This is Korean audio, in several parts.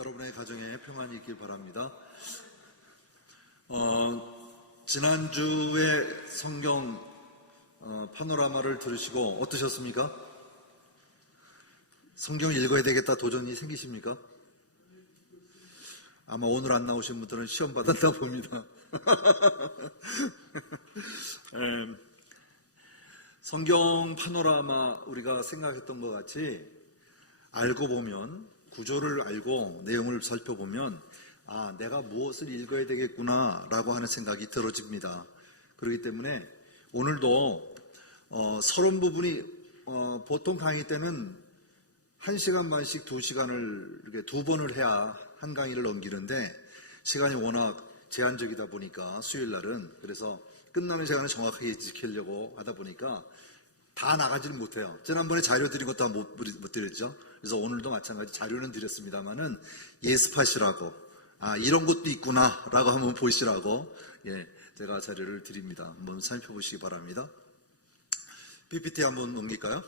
여러분의 가정에 평안이 있길 바랍니다. 지난주에 성경 파노라마를 들으시고 어떠셨습니까? 성경 읽어야 되겠다 도전이 생기십니까? 아마 오늘 안 나오신 분들은 시험 받았나 봅니다. 성경 파노라마 우리가 생각했던 것 같이 알고 보면, 구조를 알고 내용을 살펴보면 내가 무엇을 읽어야 되겠구나 라고 하는 생각이 들어집니다. 그렇기 때문에 오늘도 서론 부분이 보통 강의 때는 1시간 반씩 2시간을 이렇게 2번을 해야 한 강의를 넘기는데 시간이 워낙 제한적이다 보니까 수요일날은, 그래서 끝나는 시간을 정확하게 지키려고 하다 보니까 다 나가지는 못해요. 지난번에 자료 드린 것도 못 드렸죠. 그래서 오늘도 마찬가지 자료는 드렸습니다만은 예습하시라고, 이런 것도 있구나 라고 한번 보시라고 제가 자료를 드립니다. 한번 살펴보시기 바랍니다. PPT 한번 넘길까요?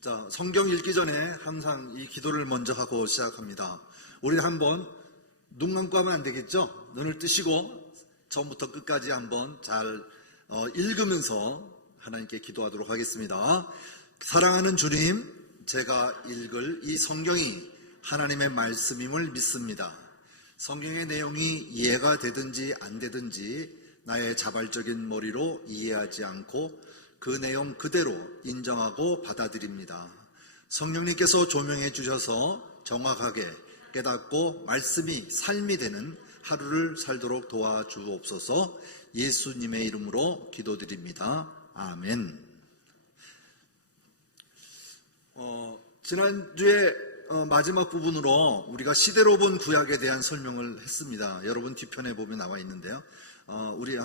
자, 성경 읽기 전에 항상 이 기도를 먼저 하고 시작합니다. 우리 한번 눈 감고 하면 안 되겠죠? 눈을 뜨시고 처음부터 끝까지 한번 잘 읽으면서 하나님께 기도하도록 하겠습니다. 사랑하는 주님, 제가 읽을 이 성경이 하나님의 말씀임을 믿습니다. 성경의 내용이 이해가 되든지 안 되든지 나의 자발적인 머리로 이해하지 않고 그 내용 그대로 인정하고 받아들입니다. 성령님께서 조명해 주셔서 정확하게 깨닫고 말씀이 삶이 되는 하루를 살도록 도와주옵소서. 예수님의 이름으로 기도드립니다. 아멘. 지난주에 마지막 부분으로 우리가 시대로 본 구약에 대한 설명을 했습니다. 여러분 뒤편에 보면 나와 있는데요. 우리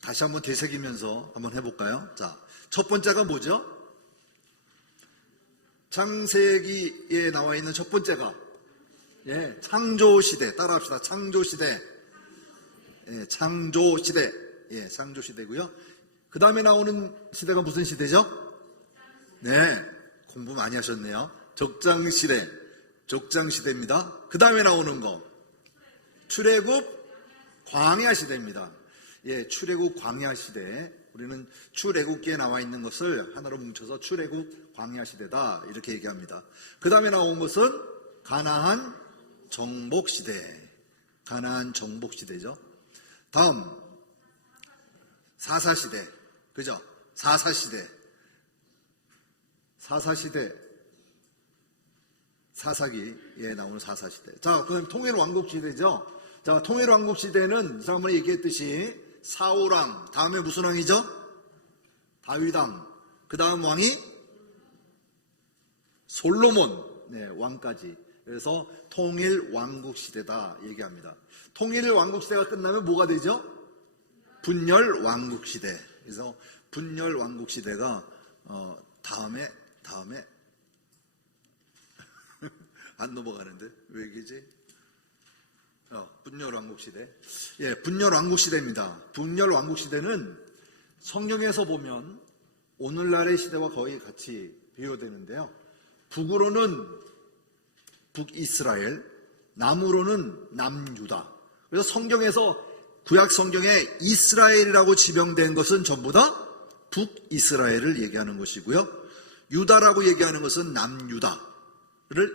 다시 한번 되새기면서 한번 해볼까요? 자, 첫 번째가 뭐죠? 창세기에 나와 있는 첫 번째가 창조시대. 따라합시다. 창조시대. 창조시대. 창조시대고요. 그 다음에 나오는 시대가 무슨 시대죠? 네, 공부 많이 하셨네요. 적장시대. 적장시대입니다. 그 다음에 나오는 거 출애굽 광야시대입니다. 출애굽 광야시대. 우리는 출애굽기에 나와 있는 것을 하나로 뭉쳐서 출애굽 광야시대다 이렇게 얘기합니다. 그 다음에 나온 것은 가나안 정복시대. 가나안 정복시대죠. 다음 사사시대. 그죠? 사사시대. 사사시대. 사사기에 나오는 사사시대. 자, 그 다음에 통일왕국시대죠. 자, 통일왕국시대는 지난번에 얘기했듯이 사울왕, 다음에 무슨 왕이죠? 다윗왕. 그 다음 왕이 솔로몬 왕까지. 그래서 통일왕국시대다 얘기합니다. 통일왕국시대가 끝나면 뭐가 되죠? 분열왕국시대. 그래서 분열왕국시대가 다음에 안 넘어가는데 왜 이러지? 분열왕국시대. 분열왕국시대입니다. 분열왕국시대는 성경에서 보면 오늘날의 시대와 거의 같이 비교되는데요. 북으로는 북이스라엘, 남으로는 남유다. 그래서 성경에서 구약 성경에 이스라엘이라고 지명된 것은 전부 다 북이스라엘을 얘기하는 것이고요. 유다라고 얘기하는 것은 남유다를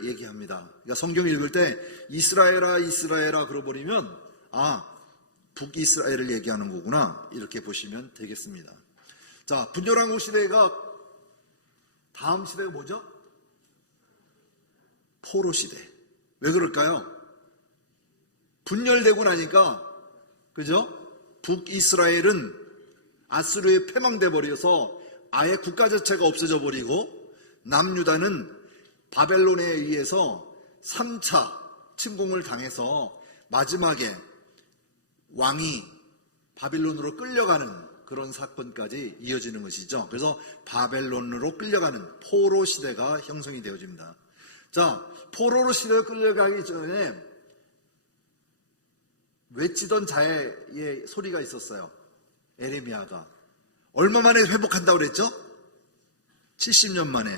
얘기합니다. 그러니까 성경 읽을 때 이스라엘아 이스라엘아 그러버리면 북이스라엘을 얘기하는 거구나 이렇게 보시면 되겠습니다. 자, 분열왕국 시대가 다음 시대가 뭐죠? 포로 시대. 왜 그럴까요? 분열되고 나니까, 그죠? 북이스라엘은 아수르에 패망돼 버려서 아예 국가 자체가 없어져 버리고, 남유다는 바벨론에 의해서 3차 침공을 당해서 마지막에 왕이 바빌론으로 끌려가는 그런 사건까지 이어지는 것이죠. 그래서 바벨론으로 끌려가는 포로 시대가 형성이 되어집니다. 자, 포로로 시대가 끌려가기 전에 외치던 자의 소리가 있었어요. 에레미야가. 얼마 만에 회복한다고 그랬죠? 70년 만에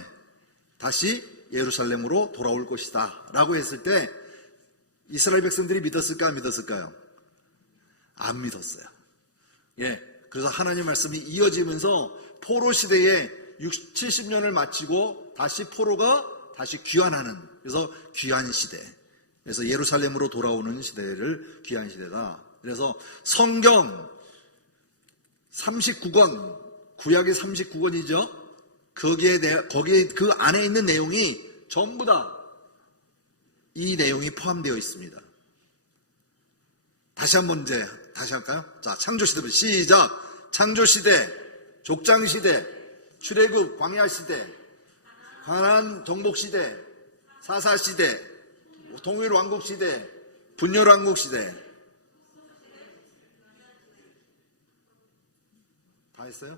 다시 예루살렘으로 돌아올 것이다 라고 했을 때 이스라엘 백성들이 믿었을까 안 믿었을까요? 안 믿었어요. 예, 그래서 하나님 말씀이 이어지면서 포로 시대에 70년을 마치고 다시 포로가 다시 귀환하는, 그래서 귀환 시대, 그래서 예루살렘으로 돌아오는 시대를 귀환 시대다. 그래서 성경 39권, 구약이 39권이죠. 거기에 그 안에 있는 내용이 전부 다 이 내용이 포함되어 있습니다. 다시 한번 다시 할까요? 자, 창조시대로 시작. 창조시대, 족장시대, 출애굽 광야시대, 가나안 정복시대, 사사시대, 통일왕국시대, 분열왕국시대. 다 했어요?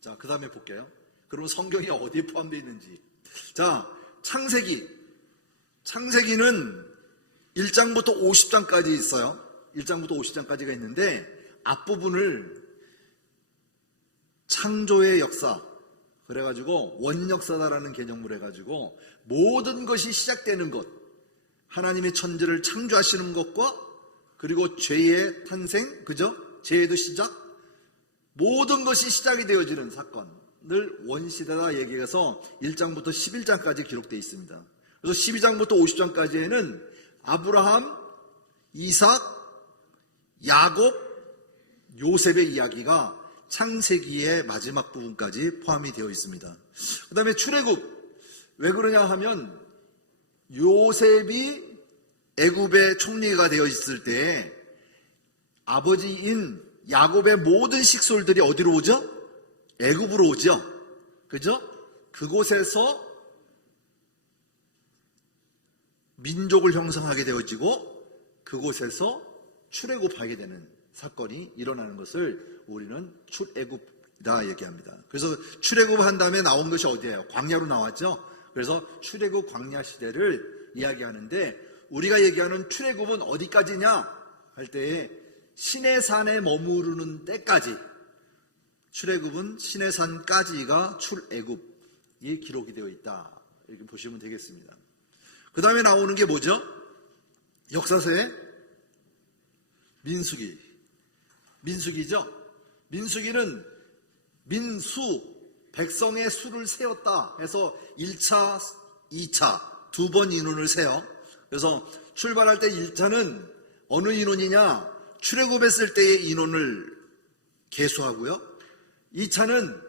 자, 그 다음에 볼게요. 그럼 성경이 어디에 포함되어 있는지. 자, 창세기는 1장부터 50장까지 있어요. 1장부터 50장까지가 있는데 앞부분을 창조의 역사, 그래가지고 원역사다라는 개념을 해가지고 모든 것이 시작되는 것, 하나님의 천지를 창조하시는 것과 그리고 죄의 탄생, 그죠? 죄의 시작, 모든 것이 시작이 되어지는 사건을 원시대다 얘기해서 1장부터 11장까지 기록되어 있습니다. 그래서 12장부터 50장까지에는 아브라함, 이삭, 야곱, 요셉의 이야기가 창세기의 마지막 부분까지 포함이 되어 있습니다. 그 다음에 출애굽, 왜 그러냐 하면 요셉이 애굽의 총리가 되어 있을 때 아버지인 야곱의 모든 식솔들이 어디로 오죠? 애굽으로 오죠. 그죠? 그곳에서 민족을 형성하게 되어지고 그곳에서 출애굽하게 되는 사건이 일어나는 것을 우리는 출애굽이다 얘기합니다. 그래서 출애굽한 다음에 나온 것이 어디예요? 광야로 나왔죠. 그래서 출애굽 광야 시대를 이야기하는데 우리가 얘기하는 출애굽은 어디까지냐 할 때에 시내산에 머무르는 때까지, 출애굽은 시내산까지가 출애굽이 기록이 되어 있다 이렇게 보시면 되겠습니다. 그 다음에 나오는 게 뭐죠? 역사서에 민수기죠. 민수기는 민수, 백성의 수를 세었다 해서 1차, 2차 두 번 인원을 세요. 그래서 출발할 때 1차는 어느 인원이냐? 출애굽했을 때의 인원을 계수하고요. 2차는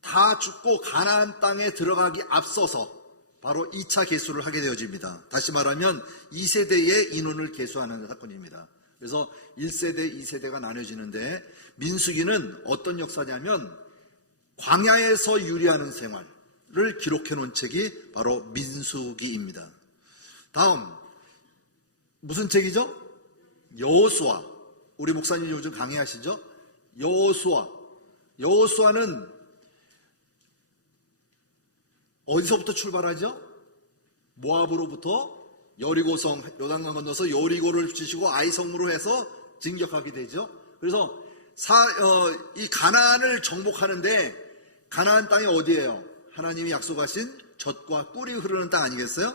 다 죽고 가나안 땅에 들어가기 앞서서 바로 2차 계수를 하게 되어집니다. 다시 말하면 2세대의 인원을 계수하는 사건입니다. 그래서 1세대, 2세대가 나눠지는데 민수기는 어떤 역사냐면 광야에서 유리하는 생활을 기록해 놓은 책이 바로 민수기입니다. 다음 무슨 책이죠? 여호수아. 우리 목사님 요즘 강의하시죠? 여호수아는 어디서부터 출발하죠? 모압으로부터 여리고성, 요단강 건너서 여리고를 지시고 아이성으로 해서 진격하게 되죠. 그래서 이 가나안을 정복하는데 가나안 땅이 어디예요? 하나님이 약속하신 젖과 꿀이 흐르는 땅 아니겠어요?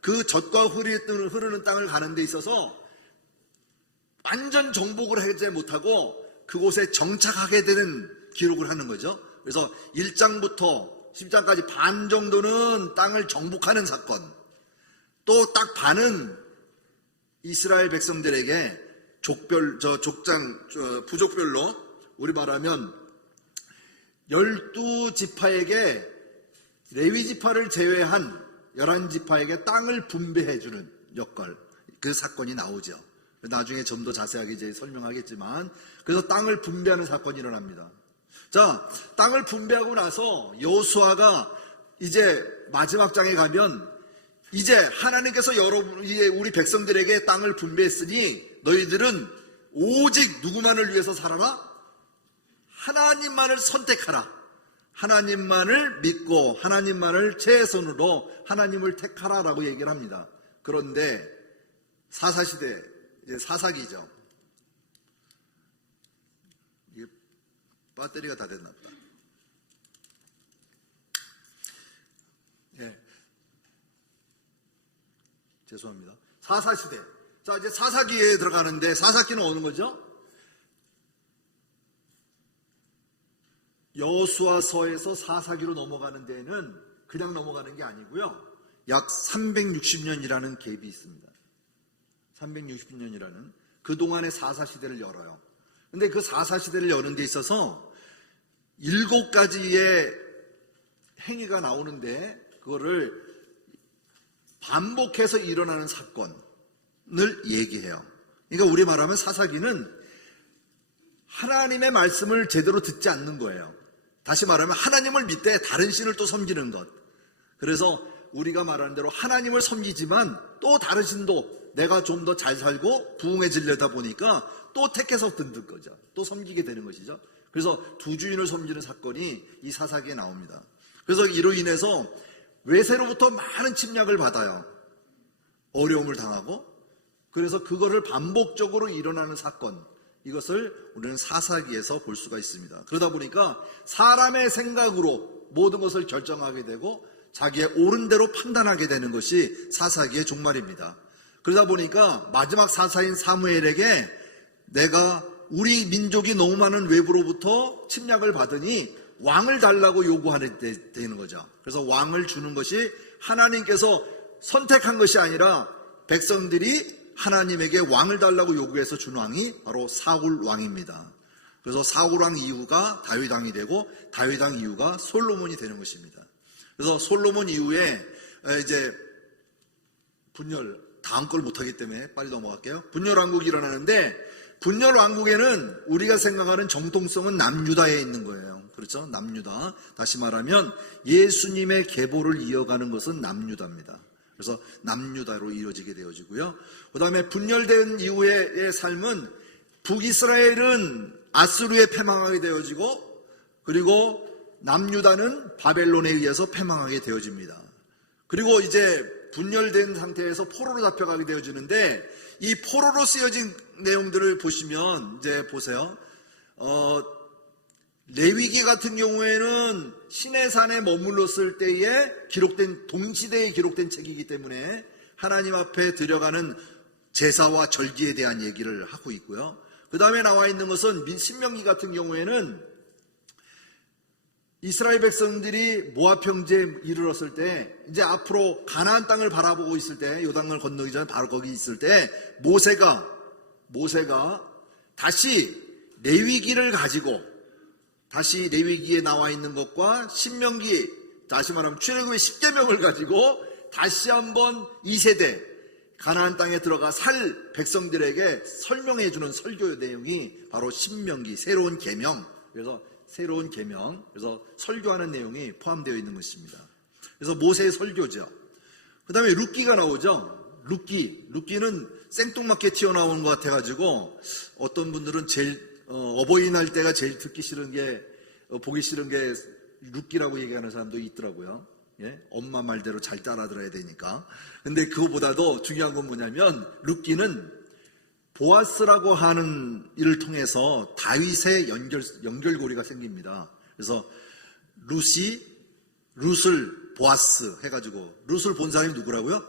그 젖과 꿀이 흐르는 땅을 가는 데 있어서 완전 정복을 하지 못하고 그곳에 정착하게 되는 기록을 하는 거죠. 그래서 1장부터 10장까지 반 정도는 땅을 정복하는 사건, 또 딱 반은 이스라엘 백성들에게 부족별로 우리 말하면 12지파에게 레위지파를 제외한 11지파에게 땅을 분배해주는 역할, 그 사건이 나오죠. 나중에 좀 더 자세하게 이제 설명하겠지만, 그래서 땅을 분배하는 사건이 일어납니다. 자, 땅을 분배하고 나서 여호수아가 이제 마지막 장에 가면 이제 하나님께서 우리 백성들에게 땅을 분배했으니 너희들은 오직 누구만을 위해서 살아라? 하나님만을 선택하라. 하나님만을 믿고 하나님만을 최선으로 하나님을 택하라라고 얘기를 합니다. 그런데 사사시대, 이제 사사기죠. 이게 배터리가 다 됐나 보다. 예. 죄송합니다. 사사시대. 자, 이제 사사기에 들어가는데, 사사기는 어느 거죠? 여호수아서에서 사사기로 넘어가는 데는 그냥 넘어가는 게 아니고요. 약 360년이라는 갭이 있습니다. 360년이라는 그동안의 사사시대를 열어요. 근데 그 사사시대를 여는 데 있어서 7가지의 행위가 나오는데 그거를 반복해서 일어나는 사건을 얘기해요. 그러니까 우리 말하면 사사기는 하나님의 말씀을 제대로 듣지 않는 거예요. 다시 말하면 하나님을 믿되 다른 신을 또 섬기는 것. 그래서 우리가 말하는 대로 하나님을 섬기지만 또 다른 신도 내가 좀 더 잘 살고 부흥해지려다 보니까 또 택해서 듣는 거죠. 또 섬기게 되는 것이죠. 그래서 두 주인을 섬기는 사건이 이 사사기에 나옵니다. 그래서 이로 인해서 외세로부터 많은 침략을 받아요. 어려움을 당하고. 그래서 그거를 반복적으로 일어나는 사건, 이것을 우리는 사사기에서 볼 수가 있습니다. 그러다 보니까 사람의 생각으로 모든 것을 결정하게 되고 자기의 옳은 대로 판단하게 되는 것이 사사기의 종말입니다. 그러다 보니까 마지막 사사인 사무엘에게 내가 우리 민족이 너무 많은 외부로부터 침략을 받으니 왕을 달라고 요구하게 되는 거죠. 그래서 왕을 주는 것이 하나님께서 선택한 것이 아니라 백성들이 하나님에게 왕을 달라고 요구해서 준 왕이 바로 사울 왕입니다. 그래서 사울 왕 이후가 다윗 왕이 되고 다윗 왕 이후가 솔로몬이 되는 것입니다. 그래서 솔로몬 이후에 이제 분열, 다음 걸 못하기 때문에 빨리 넘어갈게요. 분열 왕국이 일어나는데 분열 왕국에는 우리가 생각하는 정통성은 남유다에 있는 거예요. 그렇죠? 남유다. 다시 말하면 예수님의 계보를 이어가는 것은 남유다입니다. 그래서 남유다로 이루어지게 되어지고요. 그 다음에 분열된 이후의 삶은 북이스라엘은 아수르에 패망하게 되어지고 그리고 남유다는 바벨론에 의해서 패망하게 되어집니다. 그리고 이제 분열된 상태에서 포로로 잡혀가게 되어지는데 이 포로로 쓰여진 내용들을 보시면 이제 보세요. 레위기 같은 경우에는 시내산에 머물렀을 때에 기록된 동시대에 기록된 책이기 때문에 하나님 앞에 드려가는 제사와 절기에 대한 얘기를 하고 있고요. 그 다음에 나와 있는 것은 신명기 같은 경우에는 이스라엘 백성들이 모압 평지에 이르렀을 때 이제 앞으로 가나안 땅을 바라보고 있을 때 요단강을 건너기 전에 바로 거기 있을 때 모세가 다시 레위기를 가지고 다시 레위기에 나와 있는 것과 신명기, 다시 말하면 출애굽의 10계명을 가지고 다시 한번 2세대 가나안 땅에 들어가 살 백성들에게 설명해 주는 설교 내용이 바로 신명기, 새로운 계명. 그래서 새로운 계명, 그래서 설교하는 내용이 포함되어 있는 것입니다. 그래서 모세의 설교죠. 그 다음에 룻기가 나오죠. 룻기는 생뚱맞게 튀어나오는 것 같아가지고 어떤 분들은 제일 어버이날 때가 제일 듣기 싫은 게 보기 싫은 게 룻기라고 얘기하는 사람도 있더라고요. 예? 엄마 말대로 잘 따라들어야 되니까. 근데 그거보다도 중요한 건 뭐냐면 룻기는 보아스라고 하는 일을 통해서 다윗의 연결고리가 생깁니다. 그래서 룻을 보아스 해가지고 룻을 본 사람이 누구라고요?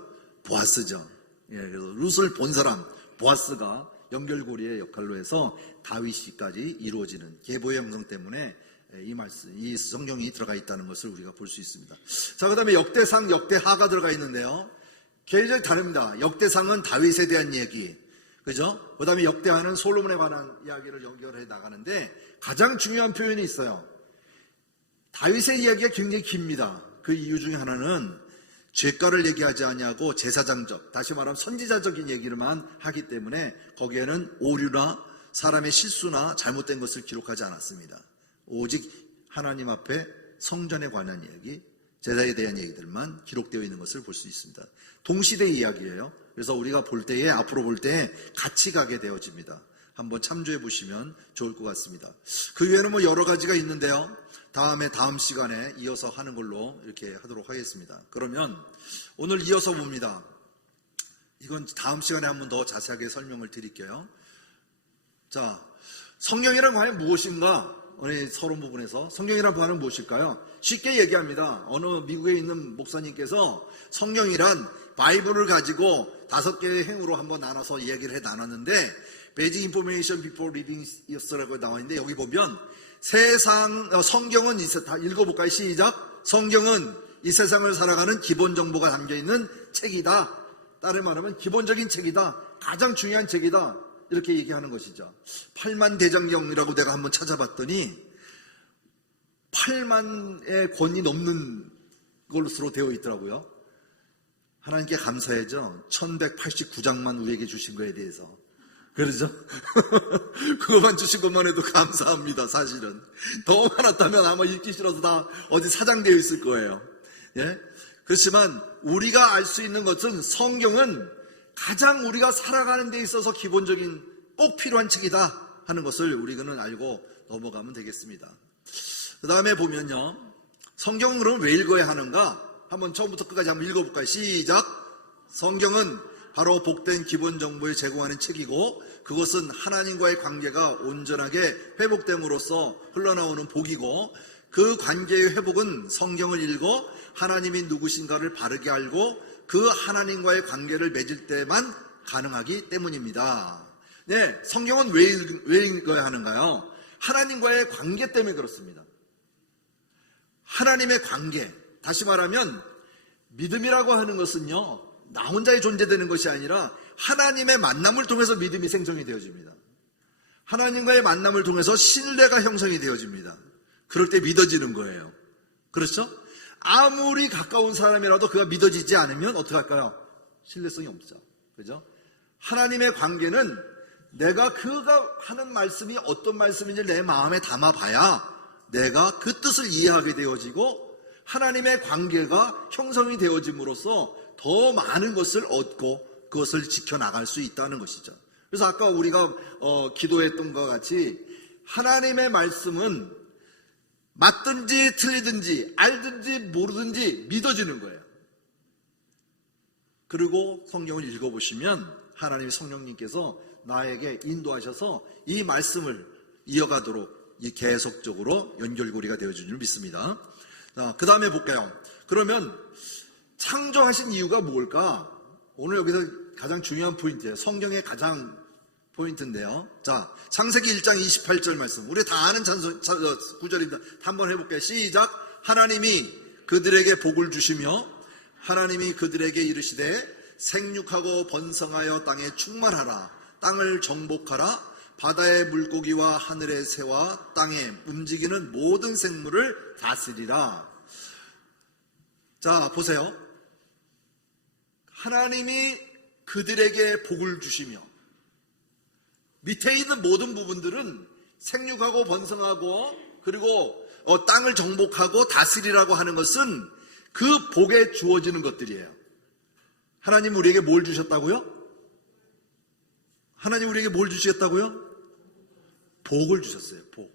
보아스죠. 예, 그래서 룻을 본 사람 보아스가 연결고리의 역할로 해서 다윗이까지 이루어지는 계보의 형성 때문에 이 성경이 들어가 있다는 것을 우리가 볼 수 있습니다. 자, 그 다음에 역대상, 역대하가 들어가 있는데요. 계절이 다릅니다. 역대상은 다윗에 대한 얘기, 그죠? 그 다음에 역대하는 솔로몬에 관한 이야기를 연결해 나가는데 가장 중요한 표현이 있어요. 다윗의 이야기가 굉장히 깁니다. 그 이유 중에 하나는 죄가를 얘기하지 아니하고 제사장적, 다시 말하면 선지자적인 얘기를만 하기 때문에 거기에는 오류나 사람의 실수나 잘못된 것을 기록하지 않았습니다. 오직 하나님 앞에 성전에 관한 이야기, 제사에 대한 얘기들만 기록되어 있는 것을 볼 수 있습니다. 동시대 이야기예요. 그래서 우리가 볼 때에, 앞으로 볼 때에 같이 가게 되어집니다. 한번 참조해 보시면 좋을 것 같습니다. 그 외에는 뭐 여러 가지가 있는데요. 다음 시간에 이어서 하는 걸로 이렇게 하도록 하겠습니다. 그러면 오늘 이어서 봅니다. 이건 다음 시간에 한번 더 자세하게 설명을 드릴게요. 자, 성경이란 과연 무엇인가? 오늘 서론 부분에서 성경이란 바는 무엇일까요? 쉽게 얘기합니다. 어느 미국에 있는 목사님께서 성경이란 바이블을 가지고 5개의 행으로 한번 나눠서 이야기를 나눴는데 Basic Information Before Reading It라고 나와 있는데 여기 보면 성경은 다 읽어볼까요? 시작. 성경은 이 세상을 살아가는 기본 정보가 담겨있는 책이다. 다른 말하면 기본적인 책이다. 가장 중요한 책이다. 이렇게 얘기하는 것이죠. 8만 대장경이라고 내가 한번 찾아봤더니 8만의 권이 넘는 것으로 되어 있더라고요. 하나님께 감사해죠. 1189장만 우리에게 주신 거에 대해서. 그러죠? 그것만 주신 것만 해도 감사합니다. 사실은 더 많았다면 아마 읽기 싫어서 다 어디 사장되어 있을 거예요. 예? 그렇지만 우리가 알 수 있는 것은 성경은 가장 우리가 살아가는 데 있어서 기본적인 꼭 필요한 책이다 하는 것을 우리는 알고 넘어가면 되겠습니다. 그 다음에 보면요, 성경은 그럼 왜 읽어야 하는가? 한번 처음부터 끝까지 한번 읽어볼까요? 시작. 성경은 바로 복된 기본 정보를 제공하는 책이고 그것은 하나님과의 관계가 온전하게 회복됨으로써 흘러나오는 복이고 그 관계의 회복은 성경을 읽어 하나님이 누구신가를 바르게 알고 그 하나님과의 관계를 맺을 때만 가능하기 때문입니다. 네, 성경은 왜 읽어야 하는가요? 하나님과의 관계 때문에 그렇습니다. 하나님의 관계, 다시 말하면 믿음이라고 하는 것은요, 나 혼자의 존재되는 것이 아니라 하나님의 만남을 통해서 믿음이 생성이 되어집니다. 하나님과의 만남을 통해서 신뢰가 형성이 되어집니다. 그럴 때 믿어지는 거예요. 그렇죠? 아무리 가까운 사람이라도 그가 믿어지지 않으면 어떻게 할까요? 신뢰성이 없죠. 그죠? 하나님의 관계는 내가 그가 하는 말씀이 어떤 말씀인지 내 마음에 담아봐야 내가 그 뜻을 이해하게 되어지고 하나님의 관계가 형성이 되어짐으로써 더 많은 것을 얻고 그것을 지켜나갈 수 있다는 것이죠. 그래서 아까 우리가 기도했던 것 같이 하나님의 말씀은 맞든지 틀리든지 알든지 모르든지 믿어지는 거예요. 그리고 성경을 읽어보시면 하나님의 성령님께서 나에게 인도하셔서 이 말씀을 이어가도록 계속적으로 연결고리가 되어준 줄 믿습니다. 그 다음에 볼까요? 그러면 창조하신 이유가 뭘까? 오늘 여기서 가장 중요한 포인트예요. 성경의 가장 포인트인데요. 자, 창세기 1장 28절 말씀. 우리 다 아는 구절입니다. 한번 해볼게요. 시작. 하나님이 그들에게 복을 주시며 하나님이 그들에게 이르시되 생육하고 번성하여 땅에 충만하라. 땅을 정복하라. 바다의 물고기와 하늘의 새와 땅에 움직이는 모든 생물을 다스리라. 자, 보세요. 하나님이 그들에게 복을 주시며 밑에 있는 모든 부분들은 생육하고 번성하고 그리고 땅을 정복하고 다스리라고 하는 것은 그 복에 주어지는 것들이에요. 하나님 우리에게 뭘 주셨다고요? 하나님 우리에게 뭘 주셨다고요? 복을 주셨어요. 복.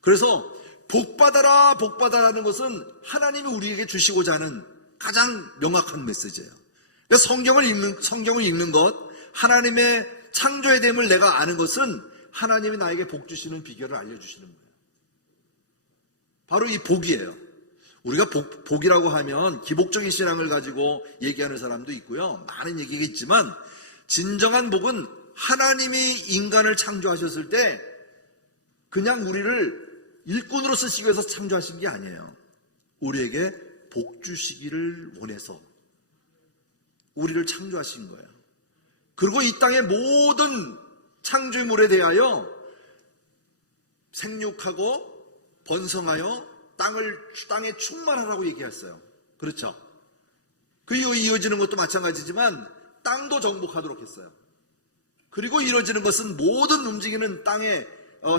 그래서 복받아라 복받아라는 것은 하나님이 우리에게 주시고자 하는 가장 명확한 메시지예요. 그래서 성경을 읽는 것, 하나님의 창조의 됨을 내가 아는 것은 하나님이 나에게 복 주시는 비결을 알려주시는 거예요. 바로 이 복이에요. 우리가 복이라고 하면 기복적인 신앙을 가지고 얘기하는 사람도 있고요. 많은 얘기가 있지만 진정한 복은 하나님이 인간을 창조하셨을 때 그냥 우리를 일꾼으로 쓰시기 위해서 창조하신 게 아니에요. 우리에게 복 주시기를 원해서 우리를 창조하신 거예요. 그리고 이 땅의 모든 창조물에 대하여 생육하고 번성하여 땅에 충만하라고 얘기했어요. 그렇죠? 그 이어지는 것도 마찬가지지만 땅도 정복하도록 했어요. 그리고 이루어지는 것은 모든 움직이는 땅의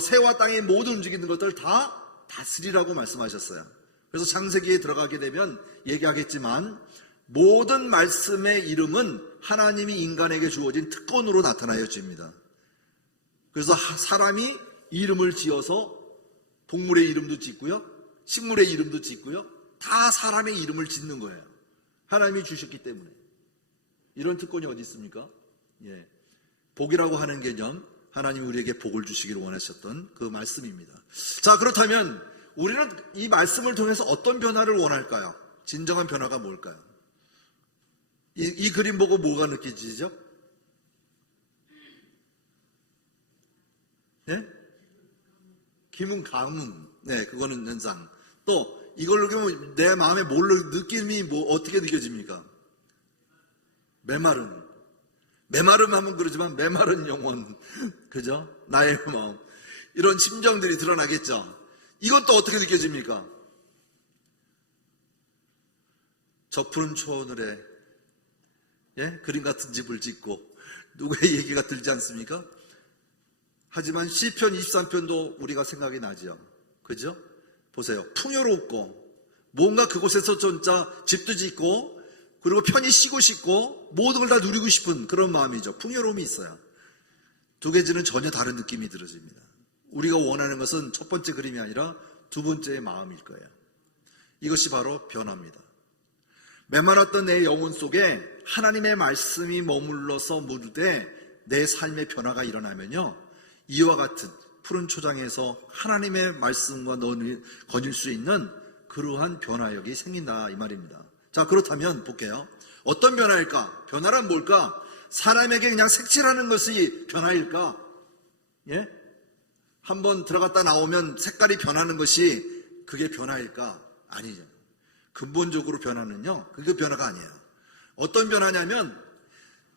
새와 땅의 모든 움직이는 것들을 다 다스리라고 말씀하셨어요. 그래서 창세기에 들어가게 되면 얘기하겠지만 모든 말씀의 이름은 하나님이 인간에게 주어진 특권으로 나타나집니다. 그래서 사람이 이름을 지어서 동물의 이름도 짓고요, 식물의 이름도 짓고요, 다 사람의 이름을 짓는 거예요. 하나님이 주셨기 때문에. 이런 특권이 어디 있습니까? 예. 복이라고 하는 개념, 하나님 우리에게 복을 주시기를 원하셨던 그 말씀입니다. 자, 그렇다면 우리는 이 말씀을 통해서 어떤 변화를 원할까요? 진정한 변화가 뭘까요? 이 그림 보고 뭐가 느껴지죠? 네? 기분, 가뭄. 네, 그거는 현상. 또 이걸로 보면 내 마음에 뭘로 느낌이 어떻게 느껴집니까? 메마름. 메마름 하면 그러지만 메마른 영혼. 그죠? 나의 마음. 이런 심정들이 드러나겠죠. 이것도 어떻게 느껴집니까? 저 푸른 초원을에 그림 같은 집을 짓고 누구의 얘기가 들지 않습니까? 하지만 시편 23편도 우리가 생각이 나죠. 그죠? 보세요. 풍요롭고 뭔가 그곳에서 진짜 집도 짓고 그리고 편히 쉬고 싶고 모든 걸 다 누리고 싶은 그런 마음이죠. 풍요로움이 있어요. 두 개지는 전혀 다른 느낌이 들어집니다. 우리가 원하는 것은 첫 번째 그림이 아니라 두 번째의 마음일 거예요. 이것이 바로 변화입니다. 메말랐던 내 영혼 속에 하나님의 말씀이 머물러서 무르되 내 삶의 변화가 일어나면요, 이와 같은 푸른 초장에서 하나님의 말씀과 거닐 수 있는 그러한 변화력이 생긴다 이 말입니다. 자, 그렇다면 볼게요. 어떤 변화일까? 변화란 뭘까? 사람에게 그냥 색칠하는 것이 변화일까? 예? 한번 들어갔다 나오면 색깔이 변하는 것이 그게 변화일까? 아니죠. 근본적으로 변화는요, 그게 변화가 아니에요. 어떤 변화냐면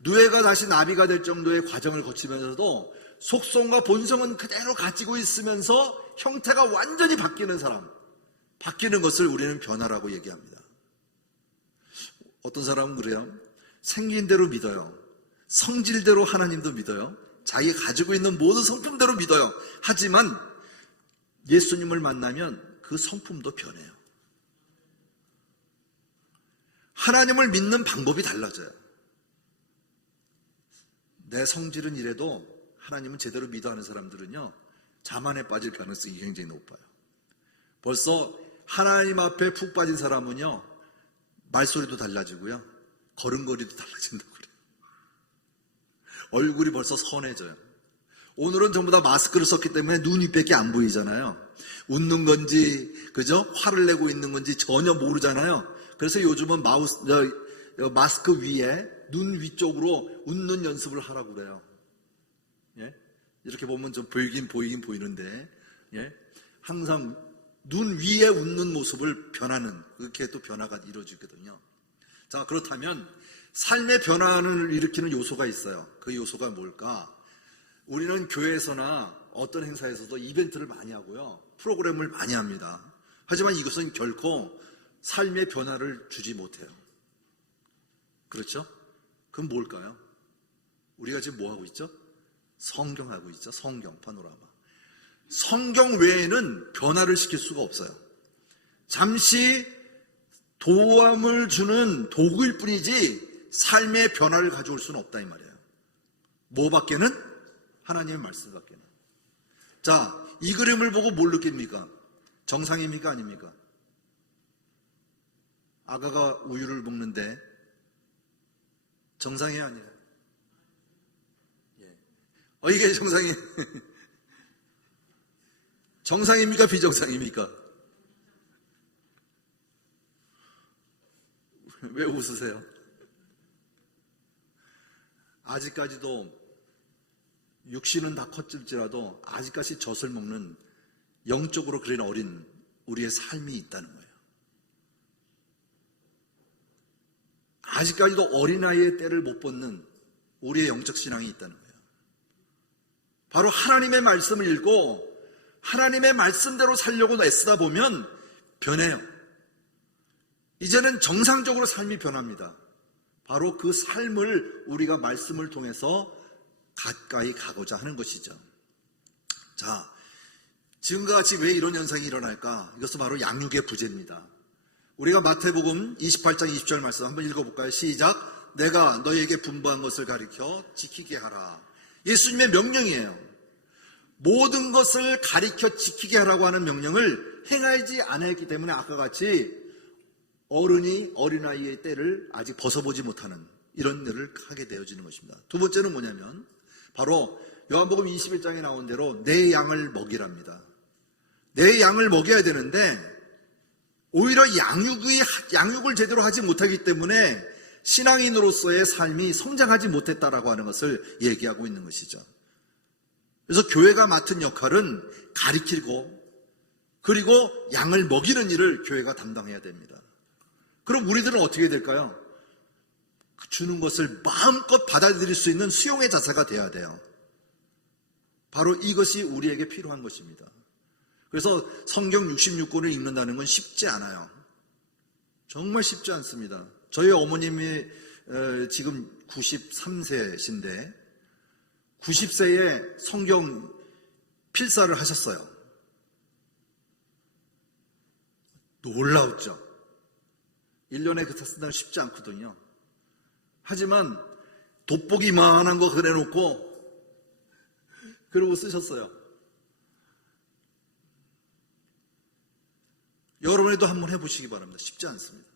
누에가 다시 나비가 될 정도의 과정을 거치면서도 속성과 본성은 그대로 가지고 있으면서 형태가 완전히 바뀌는 사람, 바뀌는 것을 우리는 변화라고 얘기합니다. 어떤 사람은 그래요. 생긴 대로 믿어요. 성질대로 하나님도 믿어요. 자기가 가지고 있는 모든 성품대로 믿어요. 하지만 예수님을 만나면 그 성품도 변해요. 하나님을 믿는 방법이 달라져요. 내 성질은 이래도 하나님은 제대로 믿어하는 사람들은요, 자만에 빠질 가능성이 굉장히 높아요. 벌써 하나님 앞에 푹 빠진 사람은요, 말소리도 달라지고요, 걸음걸이도 달라진다고 그래요. 얼굴이 벌써 선해져요. 오늘은 전부 다 마스크를 썼기 때문에 눈 윗밖에 안 보이잖아요. 웃는 건지, 그죠? 화를 내고 있는 건지 전혀 모르잖아요. 그래서 요즘은 마스크 위에 눈 위쪽으로 웃는 연습을 하라고 그래요. 예? 이렇게 보면 좀 보이긴 보이는데, 예? 항상 눈 위에 웃는 모습을 변하는, 그렇게 또 변화가 이루어지거든요. 자, 그렇다면 삶의 변화를 일으키는 요소가 있어요. 그 요소가 뭘까? 우리는 교회에서나 어떤 행사에서도 이벤트를 많이 하고요, 프로그램을 많이 합니다. 하지만 이것은 결코 삶의 변화를 주지 못해요. 그렇죠? 그럼 뭘까요? 우리가 지금 뭐 하고 있죠? 성경 하고 있죠. 성경 파노라마. 성경 외에는 변화를 시킬 수가 없어요. 잠시 도움을 주는 도구일 뿐이지 삶의 변화를 가져올 수는 없다 이 말이에요. 뭐밖에는? 하나님의 말씀밖에는. 자, 이 그림을 보고 뭘 느낍니까? 정상입니까? 아닙니까? 아가가 우유를 먹는데 정상이 아니에요. 이게 정상이 정상입니까? 비정상입니까? 왜 웃으세요? 아직까지도 육신은 다 컸을지라도 아직까지 젖을 먹는 영적으로 그린 어린 우리의 삶이 있다는 거예요. 아직까지도 어린아이의 때를 못 벗는 우리의 영적 신앙이 있다는 거예요. 바로 하나님의 말씀을 읽고 하나님의 말씀대로 살려고 애쓰다 보면 변해요. 이제는 정상적으로 삶이 변합니다. 바로 그 삶을 우리가 말씀을 통해서 가까이 가고자 하는 것이죠. 자, 지금과 같이 왜 이런 현상이 일어날까? 이것은 바로 양육의 부재입니다. 우리가 마태복음 28장 20절 말씀 한번 읽어볼까요? 시작. 내가 너희에게 분부한 것을 가리켜 지키게 하라. 예수님의 명령이에요. 모든 것을 가리켜 지키게 하라고 하는 명령을 행하지 않았기 때문에 아까 같이 어른이 어린아이의 때를 아직 벗어보지 못하는 이런 일을 하게 되어지는 것입니다. 두 번째는 뭐냐면 바로 요한복음 21장에 나온 대로 내 양을 먹이랍니다. 내 양을 먹여야 되는데 오히려 양육을 제대로 하지 못하기 때문에 신앙인으로서의 삶이 성장하지 못했다라고 하는 것을 얘기하고 있는 것이죠. 그래서 교회가 맡은 역할은 가리키고 그리고 양을 먹이는 일을 교회가 담당해야 됩니다. 그럼 우리들은 어떻게 될까요? 주는 것을 마음껏 받아들일 수 있는 수용의 자세가 돼야 돼요. 바로 이것이 우리에게 필요한 것입니다. 그래서 성경 66권을 읽는다는 건 쉽지 않아요. 정말 쉽지 않습니다. 저희 어머님이 지금 93세신데 90세에 성경 필사를 하셨어요. 놀라웠죠. 1년에 그렇게 쓴다는 쉽지 않거든요. 하지만 돋보기 이만한 거 그려놓고 그러고 쓰셨어요. 여러분도 한번 해보시기 바랍니다. 쉽지 않습니다.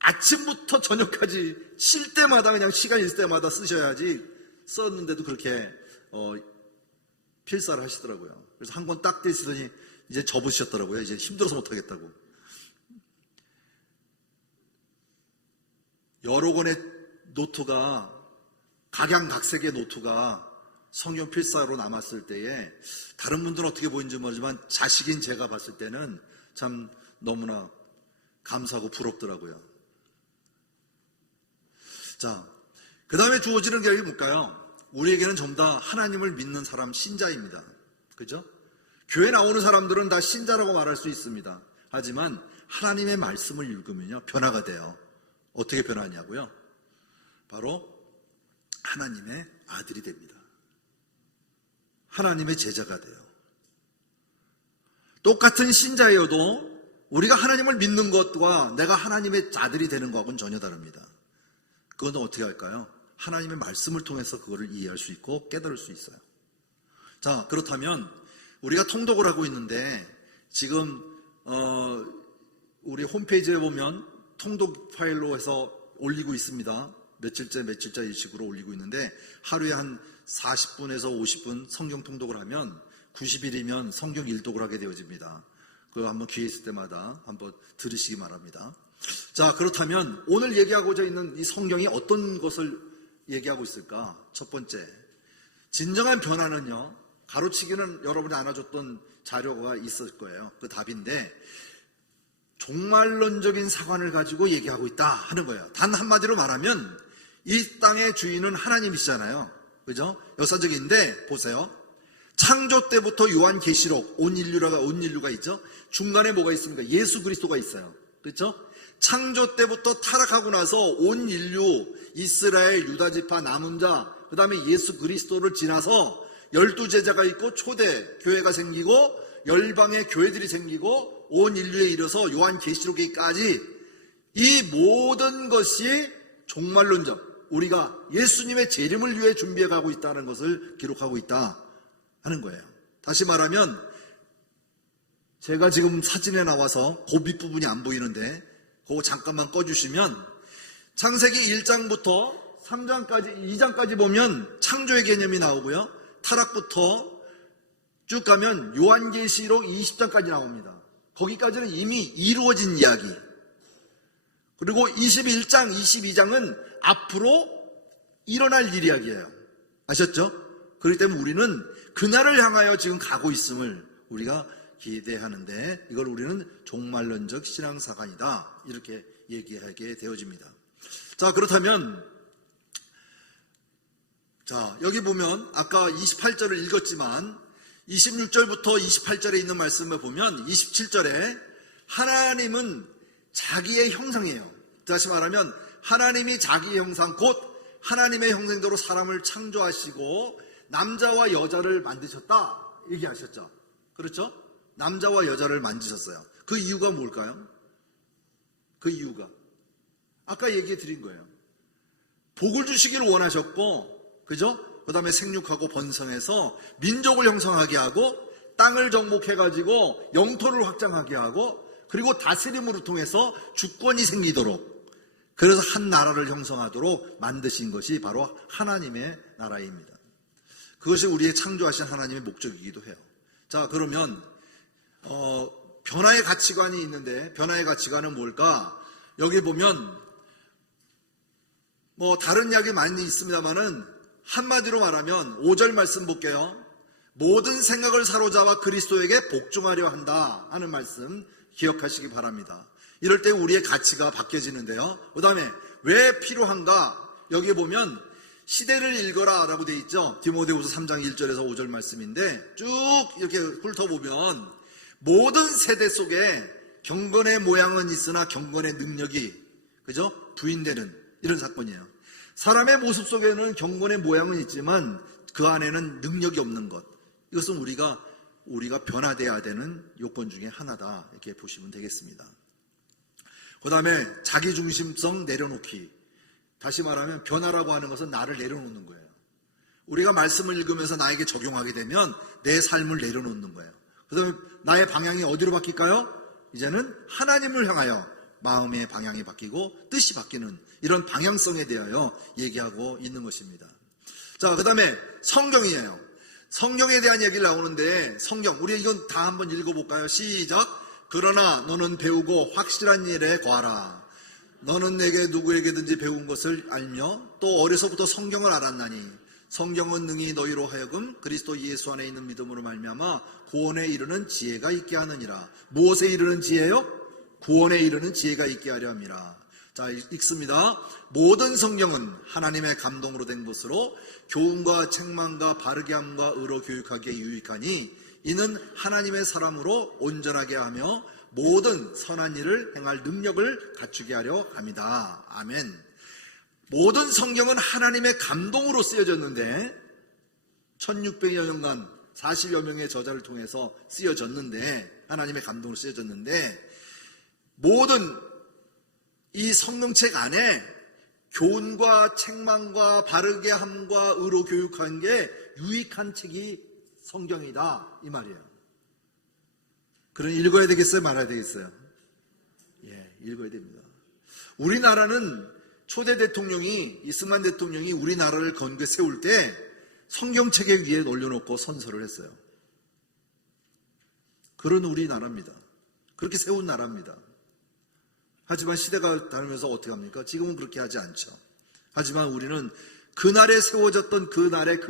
아침부터 저녁까지 쉴 때마다 그냥 시간 있을 때마다 쓰셔야지 썼는데도 그렇게 필사를 하시더라고요. 그래서 한 권 딱 떼시더니 이제 접으셨더라고요. 이제 힘들어서 못하겠다고. 여러 권의 노트가 각양각색의 노트가 성경 필사로 남았을 때에 다른 분들은 어떻게 보이는지 모르지만 자식인 제가 봤을 때는 참 너무나 감사하고 부럽더라고요. 자, 그 다음에 주어지는 게 뭘까요? 우리에게는 전부 다 하나님을 믿는 사람, 신자입니다. 그죠? 교회 나오는 사람들은 다 신자라고 말할 수 있습니다. 하지만 하나님의 말씀을 읽으면요, 변화가 돼요. 어떻게 변하냐고요? 바로 하나님의 아들이 됩니다. 하나님의 제자가 돼요. 똑같은 신자여도 우리가 하나님을 믿는 것과 내가 하나님의 자들이 되는 것하고는 전혀 다릅니다. 그건 어떻게 할까요? 하나님의 말씀을 통해서 그거를 이해할 수 있고 깨달을 수 있어요. 자, 그렇다면 우리가 통독을 하고 있는데 지금 우리 홈페이지에 보면 통독 파일로 해서 올리고 있습니다. 며칠째 이 식으로 올리고 있는데 하루에 한 40분에서 50분 성경 통독을 하면 90일이면 성경 일독을 하게 되어집니다. 그거 한번 기회 있을 때마다 한번 들으시기 바랍니다. 자, 그렇다면 오늘 얘기하고자 있는 이 성경이 어떤 것을 얘기하고 있을까? 첫 번째, 진정한 변화는요, 가로치기는 여러분이 안아줬던 자료가 있을 거예요. 그 답인데 종말론적인 사관을 가지고 얘기하고 있다 하는 거예요. 단 한마디로 말하면 이 땅의 주인은 하나님이시잖아요. 그죠? 역사적인데 보세요. 창조 때부터 요한계시록 온 인류가 있죠. 중간에 뭐가 있습니까? 예수 그리스도가 있어요. 그렇죠? 창조 때부터 타락하고 나서 온 인류, 이스라엘, 유다지파, 남은 자, 그 다음에 예수 그리스도를 지나서 12제자가 있고 초대 교회가 생기고 열방의 교회들이 생기고 온 인류에 이르러서 요한계시록에까지 이 모든 것이 종말론적, 우리가 예수님의 재림을 위해 준비해 가고 있다는 것을 기록하고 있다 하는 거예요. 다시 말하면 제가 지금 사진에 나와서 그 밑부분이 안 보이는데 그거 잠깐만 꺼주시면 창세기 1장부터 3장까지 2장까지 보면 창조의 개념이 나오고요. 타락부터 쭉 가면 요한계시록 20장까지 나옵니다. 거기까지는 이미 이루어진 이야기. 그리고 21장, 22장은 앞으로 일어날 일 이야기예요. 아셨죠? 그렇기 때문에 우리는 그날을 향하여 지금 가고 있음을 우리가 기대하는데 이걸 우리는 종말론적 신앙사관이다 이렇게 얘기하게 되어집니다. 자, 그렇다면 자, 여기 보면 아까 28절을 읽었지만 26절부터 28절에 있는 말씀을 보면 27절에 하나님은 자기의 형상이에요. 다시 말하면 하나님이 자기의 형상 곧 하나님의 형상대로 사람을 창조하시고 남자와 여자를 만드셨다 얘기하셨죠. 그렇죠? 남자와 여자를 만드셨어요. 그 이유가 뭘까요? 그 이유가 아까 얘기해 드린 거예요. 복을 주시기를 원하셨고, 그죠? 그 다음에 생육하고 번성해서 민족을 형성하게 하고 땅을 정복해가지고 영토를 확장하게 하고 그리고 다스림으로 통해서 주권이 생기도록, 그래서 한 나라를 형성하도록 만드신 것이 바로 하나님의 나라입니다. 그것이 우리의 창조하신 하나님의 목적이기도 해요. 자, 그러면 변화의 가치관이 있는데 변화의 가치관은 뭘까? 여기 보면 다른 이야기 많이 있습니다만은 한마디로 말하면 5절 말씀 볼게요. 모든 생각을 사로잡아 그리스도에게 복종하려 한다 하는 말씀 기억하시기 바랍니다. 이럴 때 우리의 가치가 바뀌어지는데요. 그 다음에 왜 필요한가? 여기 보면 시대를 읽어라 라고 되어 있죠. 디모데후서 3장 1절에서 5절 말씀인데 쭉 이렇게 훑어보면 모든 세대 속에 경건의 모양은 있으나 경건의 능력이 그죠? 부인되는 이런 사건이에요. 사람의 모습 속에는 경건의 모양은 있지만 그 안에는 능력이 없는 것. 이것은 우리가 변화되어야 되는 요건 중에 하나다 이렇게 보시면 되겠습니다. 그 다음에 자기중심성 내려놓기. 다시 말하면 변화라고 하는 것은 나를 내려놓는 거예요. 우리가 말씀을 읽으면서 나에게 적용하게 되면 내 삶을 내려놓는 거예요. 그 다음에 나의 방향이 어디로 바뀔까요? 이제는 하나님을 향하여 마음의 방향이 바뀌고 뜻이 바뀌는 이런 방향성에 대하여 얘기하고 있는 것입니다. 자, 그 다음에 성경이에요. 성경에 대한 얘기를 나오는데 성경 우리 이건 다 한번 읽어볼까요? 시작. 그러나 너는 배우고 확실한 일에 거하라. 너는 내게 누구에게든지 배운 것을 알며 또 어려서부터 성경을 알았나니 성경은 능히 너희로 하여금 그리스도 예수 안에 있는 믿음으로 말미암아 구원에 이르는 지혜가 있게 하느니라. 무엇에 이르는 지혜요? 구원에 이르는 지혜가 있게 하려 함이라. 자, 읽습니다. 모든 성경은 하나님의 감동으로 된 것으로 교훈과 책망과 바르게 함과 의로 교육하기에 유익하니 이는 하나님의 사람으로 온전하게 하며 모든 선한 일을 행할 능력을 갖추게 하려 합니다. 아멘. 모든 성경은 하나님의 감동으로 쓰여졌는데 1600여 년간 40여 명의 저자를 통해서 쓰여졌는데 하나님의 감동으로 쓰여졌는데 모든 이 성경책 안에 교훈과 책망과 바르게 함과 의로 교육한 게 유익한 책이 성경이다 이 말이에요. 그러니 읽어야 되겠어요? 말아야 되겠어요? 예, 읽어야 됩니다. 우리나라는 초대 대통령이 이승만 대통령이 우리나라를 건국에 세울 때 성경책에 위에 올려놓고 선서를 했어요. 그런 우리나라입니다. 그렇게 세운 나라입니다. 하지만 시대가 다르면서 어떻게 합니까? 지금은 그렇게 하지 않죠. 하지만 우리는 그날에 세워졌던 그날의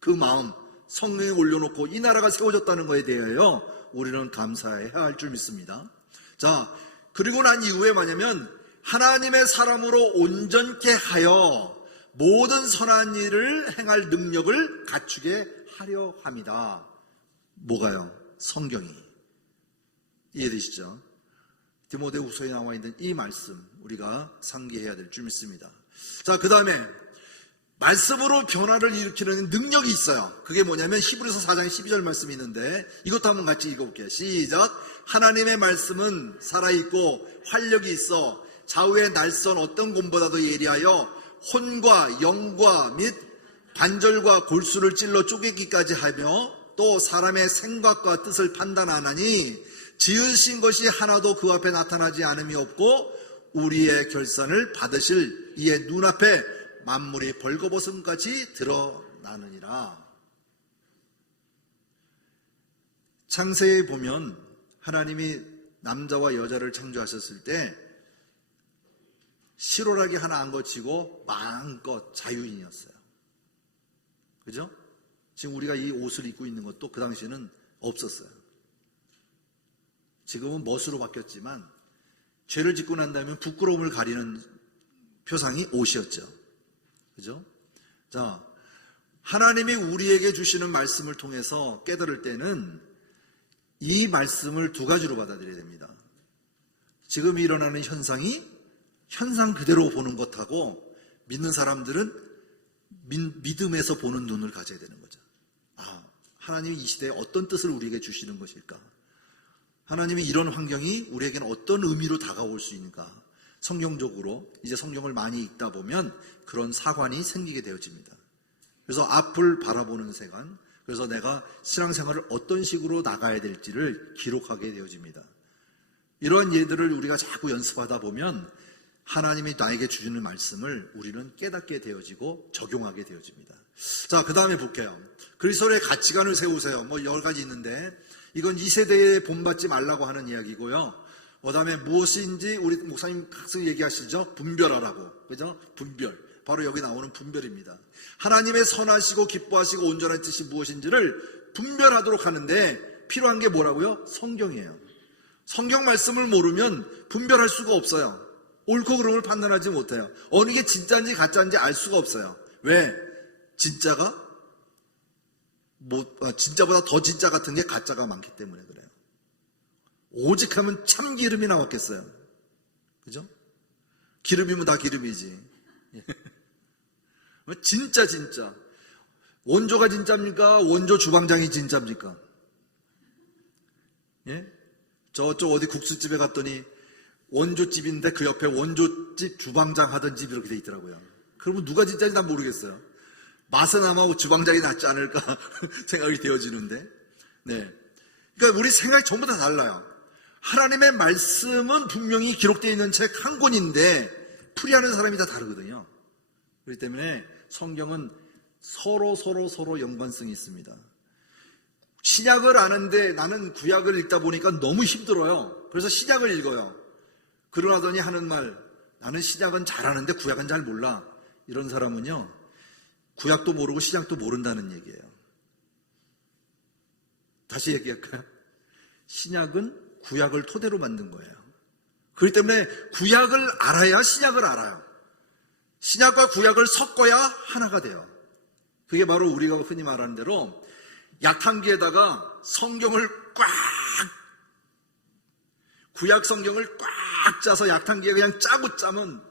그 마음 성경에 올려놓고 이 나라가 세워졌다는 것에 대하여 우리는 감사해야 할 줄 믿습니다. 자, 그리고 난 이후에 뭐냐면 하나님의 사람으로 온전케 하여 모든 선한 일을 행할 능력을 갖추게 하려 합니다. 뭐가요? 성경이. 이해되시죠? 디모데후서에 나와 있는 이 말씀 우리가 상기해야 될 줄 믿습니다. 자, 그 다음에 말씀으로 변화를 일으키는 능력이 있어요. 그게 뭐냐면 히브리서 4장 12절 말씀이 있는데 이것도 한번 같이 읽어볼게요. 시작. 하나님의 말씀은 살아있고 활력이 있어 좌우의 날선 어떤 곰보다도 예리하여 혼과 영과 및 관절과 골수를 찔러 쪼개기까지 하며 또 사람의 생각과 뜻을 판단하나니 지으신 것이 하나도 그 앞에 나타나지 않음이 없고 우리의 결산을 받으실 이의 눈앞에 만물이 벌거벗음같이 드러나느니라. 창세에 보면 하나님이 남자와 여자를 창조하셨을 때 실오라기 하나 안 거치고 마음껏 자유인이었어요. 그죠? 지금 우리가 이 옷을 입고 있는 것도 그 당시에는 없었어요. 지금은 멋으로 바뀌었지만 죄를 짓고 난 다음에 부끄러움을 가리는 표상이 옷이었죠. 그죠? 자, 하나님이 우리에게 주시는 말씀을 통해서 깨달을 때는 이 말씀을 두 가지로 받아들여야 됩니다. 지금 일어나는 현상이 현상 그대로 보는 것하고 믿는 사람들은 믿음에서 보는 눈을 가져야 되는 거죠. 아, 하나님이 이 시대에 어떤 뜻을 우리에게 주시는 것일까? 하나님이 이런 환경이 우리에게는 어떤 의미로 다가올 수 있는가? 성경적으로 이제 성경을 많이 읽다 보면 그런 사관이 생기게 되어집니다. 그래서 앞을 바라보는 세관, 그래서 내가 신앙생활을 어떤 식으로 나가야 될지를 기록하게 되어집니다. 이러한 예들을 우리가 자꾸 연습하다 보면 하나님이 나에게 주시는 말씀을 우리는 깨닫게 되어지고 적용하게 되어집니다. 자, 그 다음에 볼게요. 그리스도의 가치관을 세우세요. 뭐 여러 가지 있는데 이건 이 세대에 본받지 말라고 하는 이야기고요. 그 다음에 무엇인지 우리 목사님 항상 얘기하시죠. 분별하라고. 그죠? 분별. 바로 여기 나오는 분별입니다. 하나님의 선하시고 기뻐하시고 온전한 뜻이 무엇인지를 분별하도록 하는데 필요한 게 뭐라고요? 성경이에요. 성경 말씀을 모르면 분별할 수가 없어요. 옳고 그름을 판단하지 못해요. 어느 게 진짜인지 가짜인지 알 수가 없어요. 왜? 진짜가 진짜보다 더 진짜 같은 게 가짜가 많기 때문에 그래요. 오직 하면 참기름이 나왔겠어요. 그죠? 기름이면 다 기름이지. 진짜. 원조가 진짜입니까? 원조 주방장이 진짜입니까? 예? 저쪽 어디 국수집에 갔더니 원조집인데 그 옆에 원조집 주방장 하던 집 이렇게 돼 있더라고요. 그러면 누가 진짜인지 난 모르겠어요. 맛은 아마 주방장이 낫지 않을까 생각이 되어지는데. 네. 그러니까 우리 생각이 전부 다 달라요. 하나님의 말씀은 분명히 기록되어 있는 책 한 권인데 풀이하는 사람이 다 다르거든요. 그렇기 때문에 성경은 서로 연관성이 있습니다. 신약을 아는데 나는 구약을 읽다 보니까 너무 힘들어요. 그래서 신약을 읽어요. 그러더니 하는 말, 나는 신약은 잘하는데 구약은 잘 몰라. 이런 사람은요, 구약도 모르고 신약도 모른다는 얘기예요. 다시 얘기할까요? 신약은 구약을 토대로 만든 거예요. 그렇기 때문에 구약을 알아야 신약을 알아요. 신약과 구약을 섞어야 하나가 돼요. 그게 바로 우리가 흔히 말하는 대로 약탕기에다가 성경을 구약 성경을 꽉 짜서 약탕기에 그냥 짜고 짜면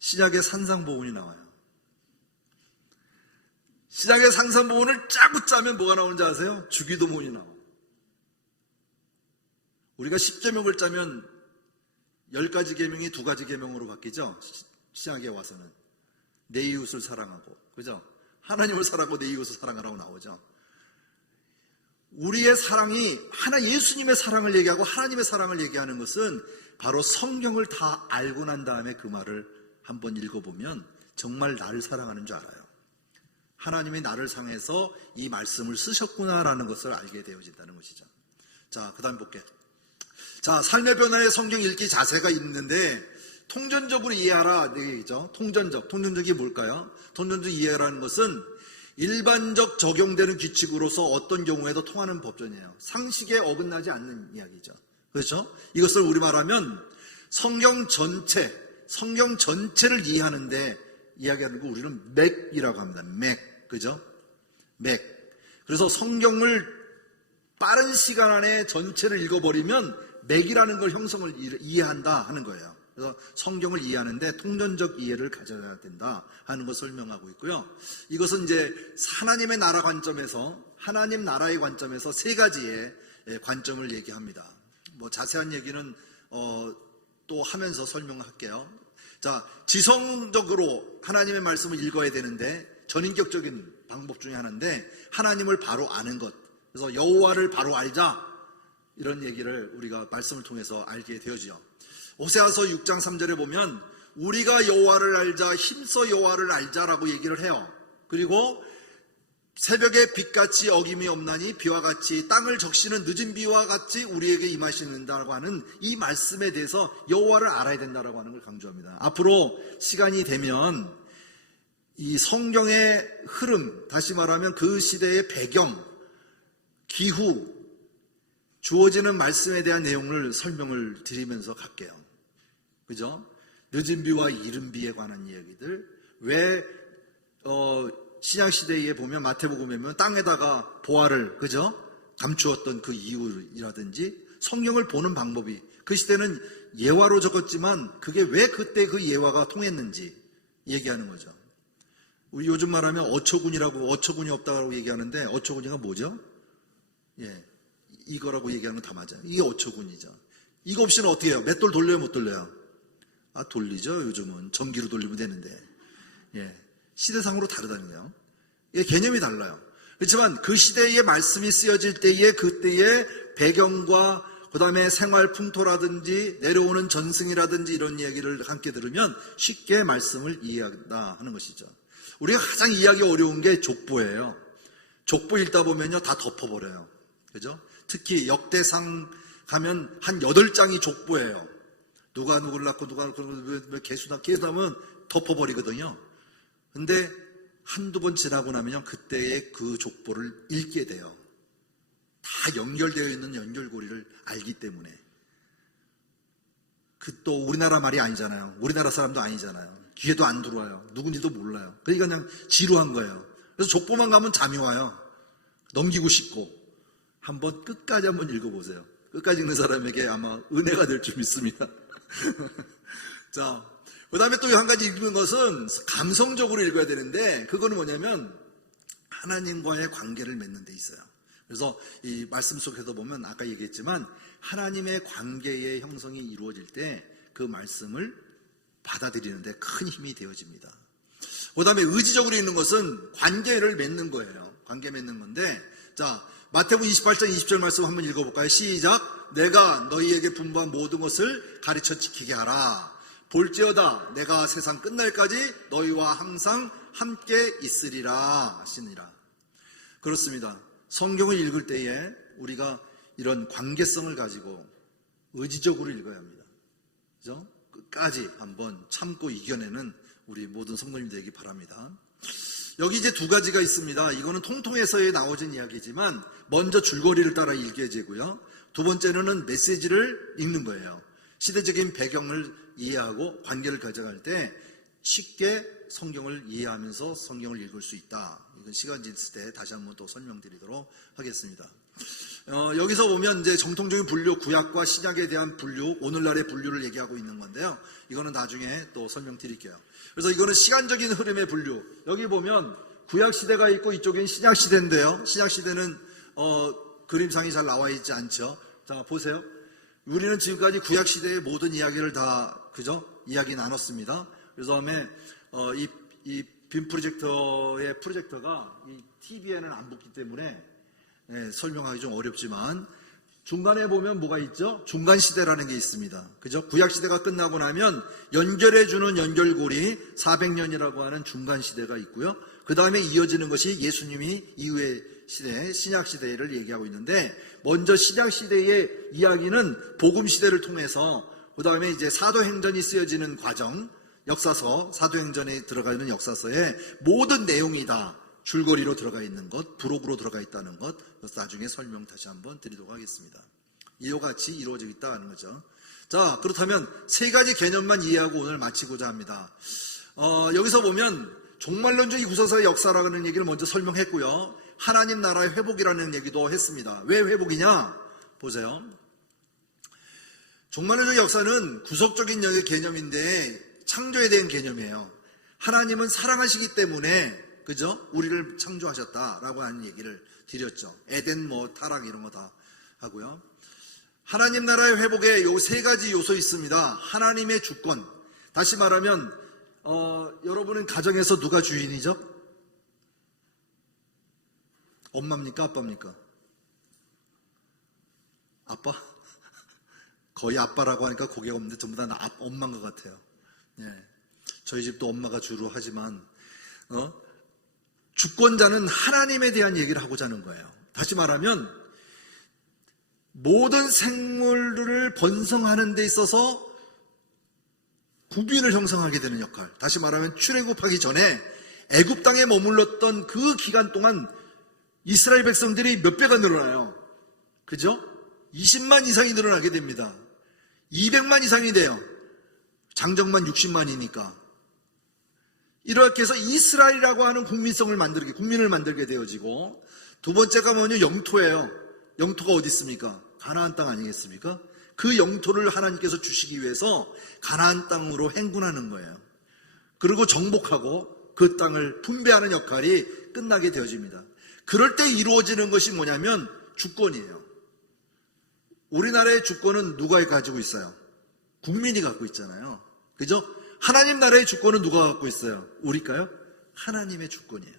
신약의 산상보훈이 나와요. 신약의 산상보훈을 짜고 짜면 뭐가 나오는지 아세요? 주기도문이 나와요. 우리가 10계명을 짜면 10가지 계명이 2가지 계명으로 바뀌죠. 신약에 와서는 내 이웃을 사랑하고, 그죠? 하나님을 사랑하고 내 이웃을 사랑하라고 나오죠. 우리의 사랑이 예수님의 사랑을 얘기하고 하나님의 사랑을 얘기하는 것은 바로 성경을 다 알고 난 다음에 그 말을 한번 읽어보면 정말 나를 사랑하는 줄 알아요. 하나님이 나를 상해서 이 말씀을 쓰셨구나라는 것을 알게 되어진다는 것이죠. 자, 그 다음 볼게요. 자, 삶의 변화에 성경 읽기 자세가 있는데 통전적으로 이해하라 얘기죠. 통전적이 뭘까요? 통전적 이해라는 것은 일반적 적용되는 규칙으로서 어떤 경우에도 통하는 법전이에요. 상식에 어긋나지 않는 이야기죠. 그렇죠? 이것을 우리말하면 성경 전체를 이해하는데 이야기하는 거 우리는 맥이라고 합니다. 맥. 그죠? 맥. 그래서 성경을 빠른 시간 안에 전체를 읽어버리면 맥이라는 걸 형성을 이해한다 하는 거예요. 그래서 성경을 이해하는데 통전적 이해를 가져야 된다 하는 것을 설명하고 있고요. 이것은 이제 하나님의 나라 관점에서, 하나님 나라의 관점에서 3가지의 관점을 얘기합니다. 뭐 자세한 얘기는 또 하면서 설명할게요. 자, 지성적으로 하나님의 말씀을 읽어야 되는데 전인격적인 방법 중에 하나인데 하나님을 바로 아는 것. 그래서 여호와를 바로 알자. 이런 얘기를 우리가 말씀을 통해서 알게 되어지죠. 호세아서 6장 3절에 보면 우리가 여호와를 알자, 힘써 여호와를 알자라고 얘기를 해요. 그리고 새벽에 빛같이 어김이 없나니 비와 같이 땅을 적시는 늦은 비와 같이 우리에게 임하시는다라고 하는 이 말씀에 대해서 여호와를 알아야 된다라고 하는 걸 강조합니다. 앞으로 시간이 되면 이 성경의 흐름, 다시 말하면 그 시대의 배경, 기후, 주어지는 말씀에 대한 내용을 설명을 드리면서 갈게요. 그죠? 늦은 비와 이른 비에 관한 이야기들. 왜 신약시대에 보면 마태복음에 보면 땅에다가 보화를, 그죠? 감추었던 그 이유라든지 성경을 보는 방법이, 그 시대는 예화로 적었지만 그게 왜 그때 그 예화가 통했는지 얘기하는 거죠. 우리 요즘 말하면 어처구니 없다고 얘기하는데 어처구니가 뭐죠? 예, 이거라고 얘기하는 건 다 맞아요. 이게 어처구니죠. 이거 없이는 어떻게 해요? 맷돌 돌려요, 못 돌려요? 돌리죠. 요즘은 전기로 돌리면 되는데. 예, 시대상으로 다르다는데요. 예, 개념이 달라요. 그렇지만 그 시대의 말씀이 쓰여질 때에 그때의 배경과 그 다음에 생활 풍토라든지 내려오는 전승이라든지 이런 이야기를 함께 들으면 쉽게 말씀을 이해한다 하는 것이죠. 우리가 가장 이해하기 어려운 게 족보예요. 족보 읽다 보면요, 다 덮어버려요. 그죠? 특히 역대상 가면 한 8장이 족보예요. 누가 누구를 낳고 누가 누구를 개수나면 덮어버리거든요. 근데 한두 번 지나고 나면 그때의 그 족보를 읽게 돼요. 다 연결되어 있는 연결고리를 알기 때문에. 그 또 우리나라 말이 아니잖아요. 우리나라 사람도 아니잖아요. 귀에도 안 들어와요. 누군지도 몰라요. 그러니까 그냥 지루한 거예요. 그래서 족보만 가면 잠이 와요. 넘기고 싶고. 한번 끝까지 한번 읽어보세요. 끝까지 읽는 사람에게 아마 은혜가 될 줄 믿습니다. 자, 그 다음에 또 한 가지 읽는 것은 감성적으로 읽어야 되는데, 그거는 뭐냐면 하나님과의 관계를 맺는 데 있어요. 그래서 이 말씀 속에서 보면 아까 얘기했지만 하나님의 관계의 형성이 이루어질 때 그 말씀을 받아들이는데 큰 힘이 되어집니다. 그 다음에 의지적으로 읽는 것은 관계를 맺는 거예요. 관계 맺는 건데, 자, 마태복음 28장 20절 말씀 한번 읽어볼까요? 시작. 내가 너희에게 분부한 모든 것을 가르쳐 지키게 하라. 볼지어다 내가 세상 끝날까지 너희와 항상 함께 있으리라 하시니라. 그렇습니다. 성경을 읽을 때에 우리가 이런 관계성을 가지고 의지적으로 읽어야 합니다. 그죠? 끝까지 한번 참고 이겨내는 우리 모든 성도님 되기 바랍니다. 여기 이제 두 가지가 있습니다. 이거는 통통에서에 나오진 이야기지만 먼저 줄거리를 따라 읽게 되고요. 두 번째는 메시지를 읽는 거예요. 시대적인 배경을 이해하고 관계를 가져갈 때 쉽게 성경을 이해하면서 성경을 읽을 수 있다. 이건 시간 있을 때 다시 한번 또 설명드리도록 하겠습니다. 여기서 보면 이제 정통적인 분류, 구약과 신약에 대한 분류, 오늘날의 분류를 얘기하고 있는 건데요. 이거는 나중에 또 설명드릴게요. 그래서 이거는 시간적인 흐름의 분류. 여기 보면 구약 시대가 있고 이쪽엔 신약 시대인데요. 신약 시대는 그림상이 잘 나와 있지 않죠. 자, 보세요. 우리는 지금까지 구약 시대의 모든 이야기를 다 그죠? 이야기 나눴습니다. 그래서 다음에 이 빔 프로젝터의 프로젝터가 이 TV에는 안 붙기 때문에 설명하기 좀 어렵지만 중간에 보면 뭐가 있죠? 중간 시대라는 게 있습니다. 그죠? 구약 시대가 끝나고 나면 연결해주는 연결고리 400년이라고 하는 중간 시대가 있고요. 그 다음에 이어지는 것이 예수님이 이후의 시대, 신약 시대를 얘기하고 있는데, 먼저 신약 시대의 이야기는 복음 시대를 통해서 그 다음에 이제 사도행전이 쓰여지는 과정, 역사서, 사도행전에 들어가 있는 역사서에 모든 내용이 다 줄거리로 들어가 있는 것, 부록으로 들어가 있다는 것, 나중에 설명 다시 한번 드리도록 하겠습니다. 이와 같이 이루어져 있다는 거죠. 자, 그렇다면 세 가지 개념만 이해하고 오늘 마치고자 합니다. 여기서 보면 종말론적인 구서서의 역사라는 얘기를 먼저 설명했고요. 하나님 나라의 회복이라는 얘기도 했습니다. 왜 회복이냐? 보세요. 종말론적 역사는 구속적인 개념인데 창조에 대한 개념이에요. 하나님은 사랑하시기 때문에 그죠? 우리를 창조하셨다라고 하는 얘기를 드렸죠. 에덴 타락 이런 거 다 하고요. 하나님 나라의 회복에 요 세 가지 요소 있습니다. 하나님의 주권. 다시 말하면 여러분은 가정에서 누가 주인이죠? 엄마입니까? 아빠입니까? 아빠? 거의 아빠라고 하니까 고개가 없는데 전부 다 엄마인 것 같아요. 예. 저희 집도 엄마가 주로 하지만 주권자는 하나님에 대한 얘기를 하고자 하는 거예요. 다시 말하면 모든 생물들을 번성하는 데 있어서 국민을 형성하게 되는 역할. 다시 말하면 출애굽하기 전에 애굽 땅에 머물렀던 그 기간 동안 이스라엘 백성들이 몇 배가 늘어나요? 그죠? 20만 이상이 늘어나게 됩니다. 200만 이상이 돼요. 장정만 60만이니까. 이렇게 해서 이스라엘이라고 하는 국민을 만들게 되어지고, 두 번째가 뭐냐? 영토예요. 영토가 어디 있습니까? 가나안 땅 아니겠습니까? 그 영토를 하나님께서 주시기 위해서 가나안 땅으로 행군하는 거예요. 그리고 정복하고 그 땅을 분배하는 역할이 끝나게 되어집니다. 그럴 때 이루어지는 것이 뭐냐면 주권이에요. 우리나라의 주권은 누가 가지고 있어요? 국민이 갖고 있잖아요. 그죠? 하나님 나라의 주권은 누가 갖고 있어요? 우리일까요? 하나님의 주권이에요.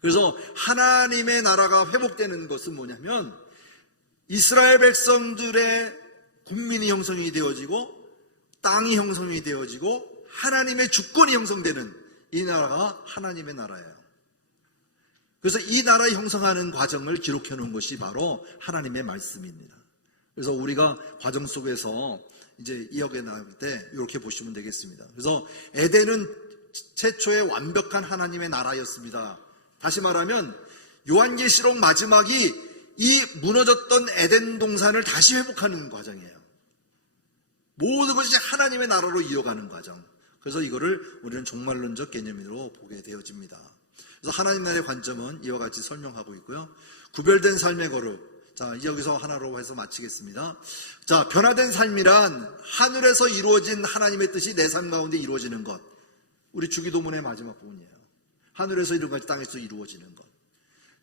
그래서 하나님의 나라가 회복되는 것은 뭐냐면 이스라엘 백성들의 국민이 형성이 되어지고 땅이 형성이 되어지고 하나님의 주권이 형성되는 이 나라가 하나님의 나라예요. 그래서 이 나라 형성하는 과정을 기록해 놓은 것이 바로 하나님의 말씀입니다. 그래서 우리가 과정 속에서 이제 이어가 나갈 때 이렇게 보시면 되겠습니다. 그래서 에덴은 최초의 완벽한 하나님의 나라였습니다. 다시 말하면 요한계시록 마지막이 이 무너졌던 에덴 동산을 다시 회복하는 과정이에요. 모든 것이 하나님의 나라로 이어가는 과정. 그래서 이거를 우리는 종말론적 개념으로 보게 되어집니다. 그래서 하나님 나라의 관점은 이와 같이 설명하고 있고요. 구별된 삶의 거룩. 자, 여기서 하나로 해서 마치겠습니다. 자, 변화된 삶이란 하늘에서 이루어진 하나님의 뜻이 내 삶 가운데 이루어지는 것. 우리 주기도문의 마지막 부분이에요. 하늘에서 이룬 것이 땅에서 이루어지는 것.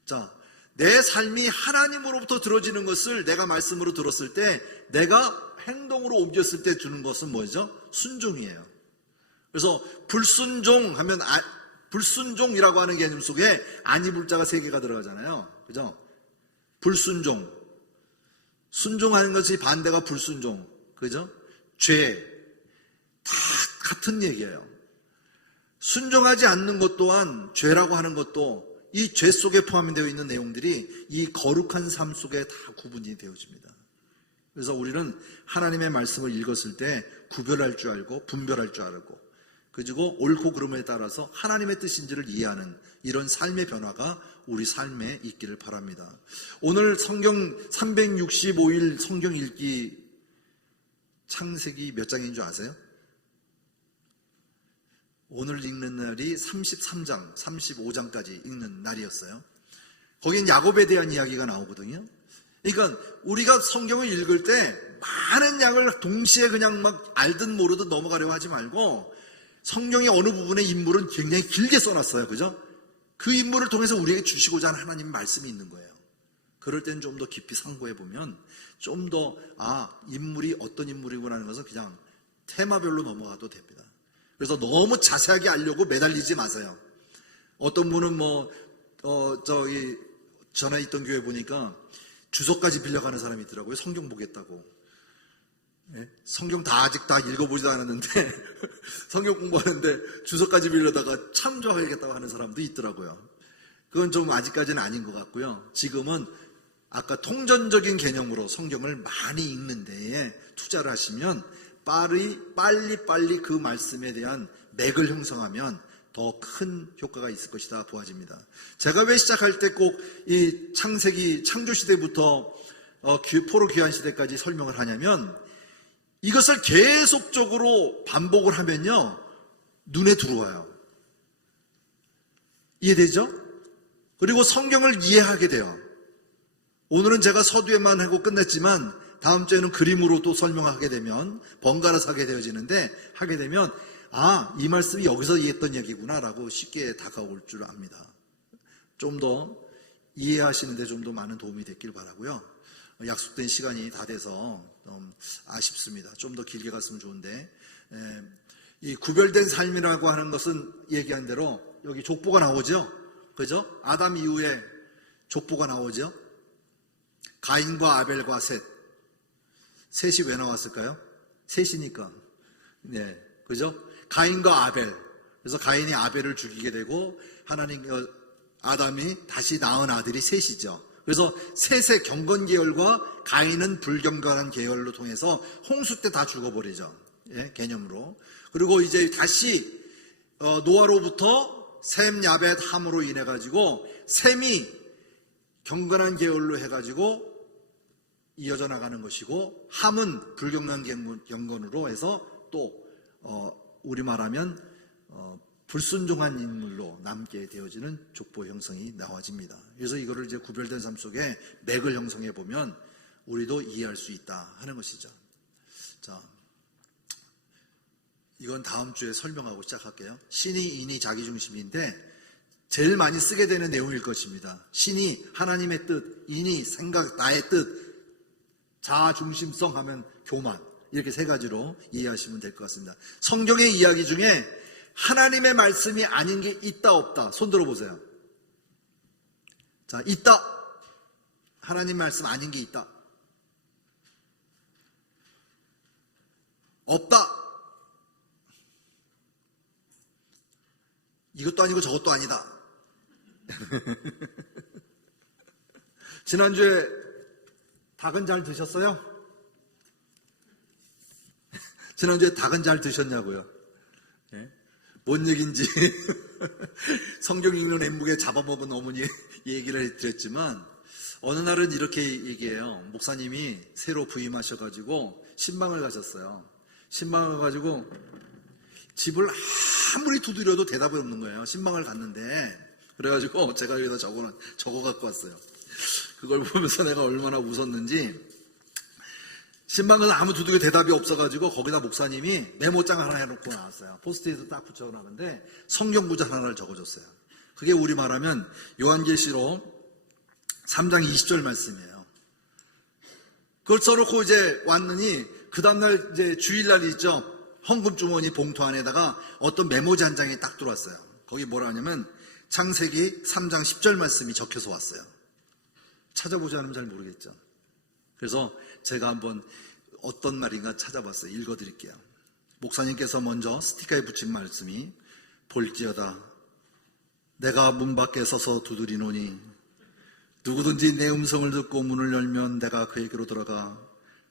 자, 내 삶이 하나님으로부터 들어지는 것을 내가 말씀으로 들었을 때, 내가 행동으로 옮겼을 때 주는 것은 뭐죠? 순종이에요. 그래서 불순종 하면 불순종이라고 하는 개념 속에 아니불자가 3개가 들어가잖아요. 그죠? 불순종. 순종하는 것이 반대가 불순종. 그죠? 죄. 다 같은 얘기예요. 순종하지 않는 것 또한 죄라고 하는 것도 이 죄 속에 포함이 되어 있는 내용들이 이 거룩한 삶 속에 다 구분이 되어집니다. 그래서 우리는 하나님의 말씀을 읽었을 때 구별할 줄 알고 분별할 줄 알고, 그리고 옳고 그름에 따라서 하나님의 뜻인지를 이해하는 이런 삶의 변화가 우리 삶에 있기를 바랍니다. 오늘 성경 365일 성경 읽기 창세기 몇 장인 줄 아세요? 오늘 읽는 날이 33장, 35장까지 읽는 날이었어요. 거긴 야곱에 대한 이야기가 나오거든요. 그러니까 우리가 성경을 읽을 때 많은 양을 동시에 그냥 막 알든 모르든 넘어가려고 하지 말고, 성경의 어느 부분의 인물은 굉장히 길게 써놨어요. 그죠? 그 인물을 통해서 우리에게 주시고자 하는 하나님의 말씀이 있는 거예요. 그럴 때는 좀 더 깊이 상고해보면 좀 더 인물이 어떤 인물이구나 하는 것은 그냥 테마별로 넘어가도 됩니다. 그래서 너무 자세하게 알려고 매달리지 마세요. 어떤 분은 전에 있던 교회 보니까 주석까지 빌려가는 사람이 있더라고요. 성경 보겠다고. 성경 아직 다 읽어보지도 않았는데 성경 공부하는데 주석까지 빌려다가 참조하겠다고 하는 사람도 있더라고요. 그건 좀 아직까지는 아닌 것 같고요. 지금은 아까 통전적인 개념으로 성경을 많이 읽는 데에 투자를 하시면 빨리 그 말씀에 대한 맥을 형성하면 더 큰 효과가 있을 것이다 보아집니다. 제가 왜 시작할 때 꼭 이 창세기 창조시대부터 포로 귀환 시대까지 설명을 하냐면, 이것을 계속적으로 반복을 하면요, 눈에 들어와요. 이해되죠? 그리고 성경을 이해하게 돼요. 오늘은 제가 서두에만 하고 끝냈지만 다음 주에는 그림으로 또 설명하게 되면 번갈아서 하게 되어지는데, 하게 되면 이 말씀이 여기서 이해했던 얘기구나 라고 쉽게 다가올 줄 압니다. 좀 더 이해하시는데 좀 더 많은 도움이 됐길 바라고요. 약속된 시간이 다 돼서 좀 아쉽습니다. 좀 더 길게 갔으면 좋은데, 이 구별된 삶이라고 하는 것은 얘기한 대로 여기 족보가 나오죠. 그죠? 아담 이후에 족보가 나오죠. 가인과 아벨과 셋. 셋이 왜 나왔을까요? 셋이니까. 네, 그죠? 가인과 아벨. 그래서 가인이 아벨을 죽이게 되고 아담이 다시 낳은 아들이 셋이죠. 그래서 셋의 경건 계열과 가인은 불경건한 계열로 통해서 홍수 때 다 죽어버리죠. 개념으로. 그리고 이제 다시 노아로부터 셈, 야벳, 함으로 인해 가지고 셈이 경건한 계열로 해가지고 이어져 나가는 것이고, 함은 불경건한 경건으로 해서 또 우리 말하면 불순종한 인물로 남게 되어지는 족보 형성이 나와집니다. 그래서 이거를 이제 구별된 삶 속에 맥을 형성해 보면 우리도 이해할 수 있다 하는 것이죠. 자, 이건 다음 주에 설명하고 시작할게요. 신이, 인이, 자기중심인데 제일 많이 쓰게 되는 내용일 것입니다. 신이 하나님의 뜻, 인이 생각, 나의 뜻, 자아중심성 하면 교만, 이렇게 3가지로 이해하시면 될 것 같습니다. 성경의 이야기 중에 하나님의 말씀이 아닌 게 있다 없다? 손 들어보세요. 자, 있다. 하나님 말씀 아닌 게 있다. 없다. 이것도 아니고 저것도 아니다. 지난주에 닭은 잘 드셨어요? 지난주에 닭은 잘 드셨냐고요? 네? 뭔 얘기인지 성경 읽는 엠묵에 잡아먹은 어머니 얘기를 드렸지만 어느 날은 이렇게 얘기해요. 목사님이 새로 부임하셔가지고 신방을 가셨어요. 신방을 가지고 집을 아무리 두드려도 대답이 없는 거예요. 신방을 갔는데 그래가지고 제가 여기다 적어 갖고 왔어요. 그걸 보면서 내가 얼마나 웃었는지. 신방에서 아무 두드려 대답이 없어가지고 거기다 목사님이 메모장 하나 해놓고 나왔어요. 포스트잇을 딱 붙여놨는데 성경 구절 하나를 적어줬어요. 그게 우리 말하면 요한계시록 3장 20절 말씀이에요. 그걸 써놓고 이제 왔느니 그 다음날 이제 주일날이 있죠. 헌금 주머니 봉투 안에다가 어떤 메모지 한 장이 딱 들어왔어요. 거기 뭐라 하냐면 창세기 3장 10절 말씀이 적혀서 왔어요. 찾아보지 않으면 잘 모르겠죠. 그래서 제가 한번 어떤 말인가 찾아봤어요. 읽어드릴게요. 목사님께서 먼저 스티커에 붙인 말씀이 볼지어다 내가 문 밖에 서서 두드리노니 누구든지 내 음성을 듣고 문을 열면 내가 그에게로 들어가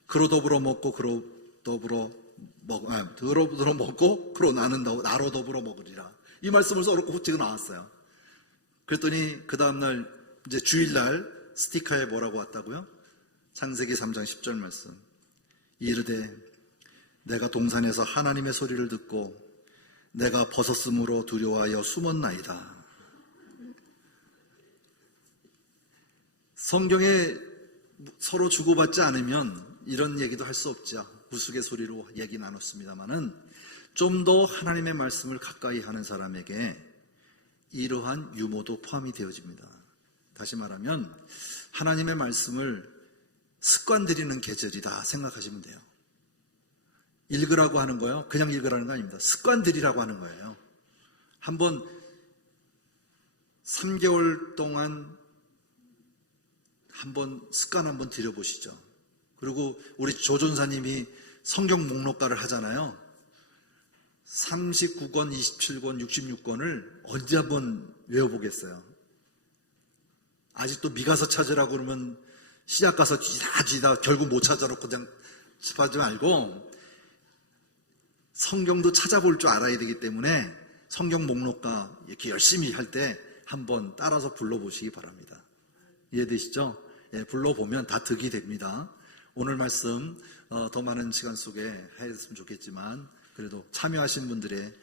그로 더불어 먹고 그로 더불어 먹고 그로 나로 더불어 먹으리라. 이 말씀을 써놓고 찍어 나왔어요. 그랬더니 그 다음날 이제 주일날 스티커에 뭐라고 왔다고요? 창세기 3장 10절 말씀. 이르되 내가 동산에서 하나님의 소리를 듣고 내가 벗었으므로 두려워하여 숨었나이다. 성경에 서로 주고받지 않으면 이런 얘기도 할 수 없죠. 우스갯소리로 얘기 나눴습니다마는 좀 더 하나님의 말씀을 가까이 하는 사람에게 이러한 유머도 포함이 되어집니다. 다시 말하면 하나님의 말씀을 습관 들이는 계절이다 생각하시면 돼요. 읽으라고 하는 거예요. 그냥 읽으라는 거 아닙니다. 습관 들이라고 하는 거예요. 한번 3개월 동안 한번 습관 한번 들여보시죠. 그리고 우리 조전사님이 성경 목록가를 하잖아요. 39권, 27권, 66권을 언제 한번 외워보겠어요. 아직도 미가서 찾으라고 그러면 시작 가서 뒤다 결국 못 찾아놓고 그냥 습하지 말고 성경도 찾아볼 줄 알아야 되기 때문에 성경 목록가 이렇게 열심히 할 때 한번 따라서 불러보시기 바랍니다. 이해되시죠? 예, 불러보면 다 득이 됩니다. 오늘 말씀 더 많은 시간 속에 했으면 좋겠지만 그래도 참여하신 분들의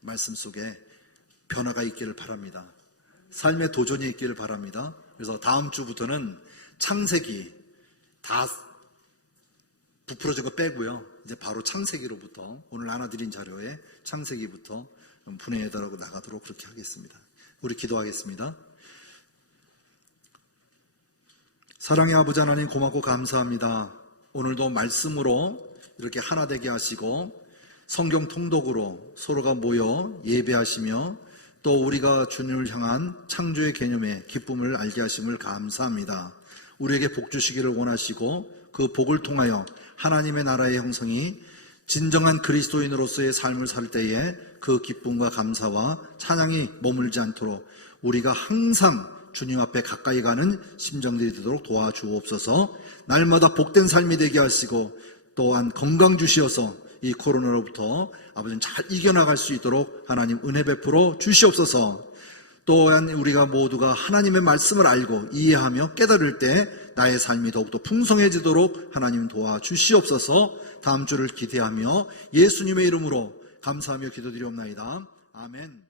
말씀 속에 변화가 있기를 바랍니다. 삶의 도전이 있기를 바랍니다. 그래서 다음 주부터는 창세기 다 부풀어진 거 빼고요. 이제 바로 창세기로부터 오늘 나눠드린 자료에 창세기부터 분해해달라고 나가도록 그렇게 하겠습니다. 우리 기도하겠습니다. 사랑의 아버지 하나님 고맙고 감사합니다. 오늘도 말씀으로 이렇게 하나 되게 하시고 성경 통독으로 서로가 모여 예배하시며 또 우리가 주님을 향한 창조의 개념의 기쁨을 알게 하심을 감사합니다. 우리에게 복 주시기를 원하시고 그 복을 통하여 하나님의 나라의 형성이 진정한 그리스도인으로서의 삶을 살 때에 그 기쁨과 감사와 찬양이 머물지 않도록 우리가 항상 주님 앞에 가까이 가는 심정들이 되도록 도와주옵소서. 날마다 복된 삶이 되게 하시고 또한 건강 주시어서 이 코로나로부터 아버지는 잘 이겨나갈 수 있도록 하나님 은혜 베풀어 주시옵소서. 또한 우리가 모두가 하나님의 말씀을 알고 이해하며 깨달을 때 나의 삶이 더욱더 풍성해지도록 하나님 도와주시옵소서. 다음 주를 기대하며 예수님의 이름으로 감사하며 기도드리옵나이다. 아멘.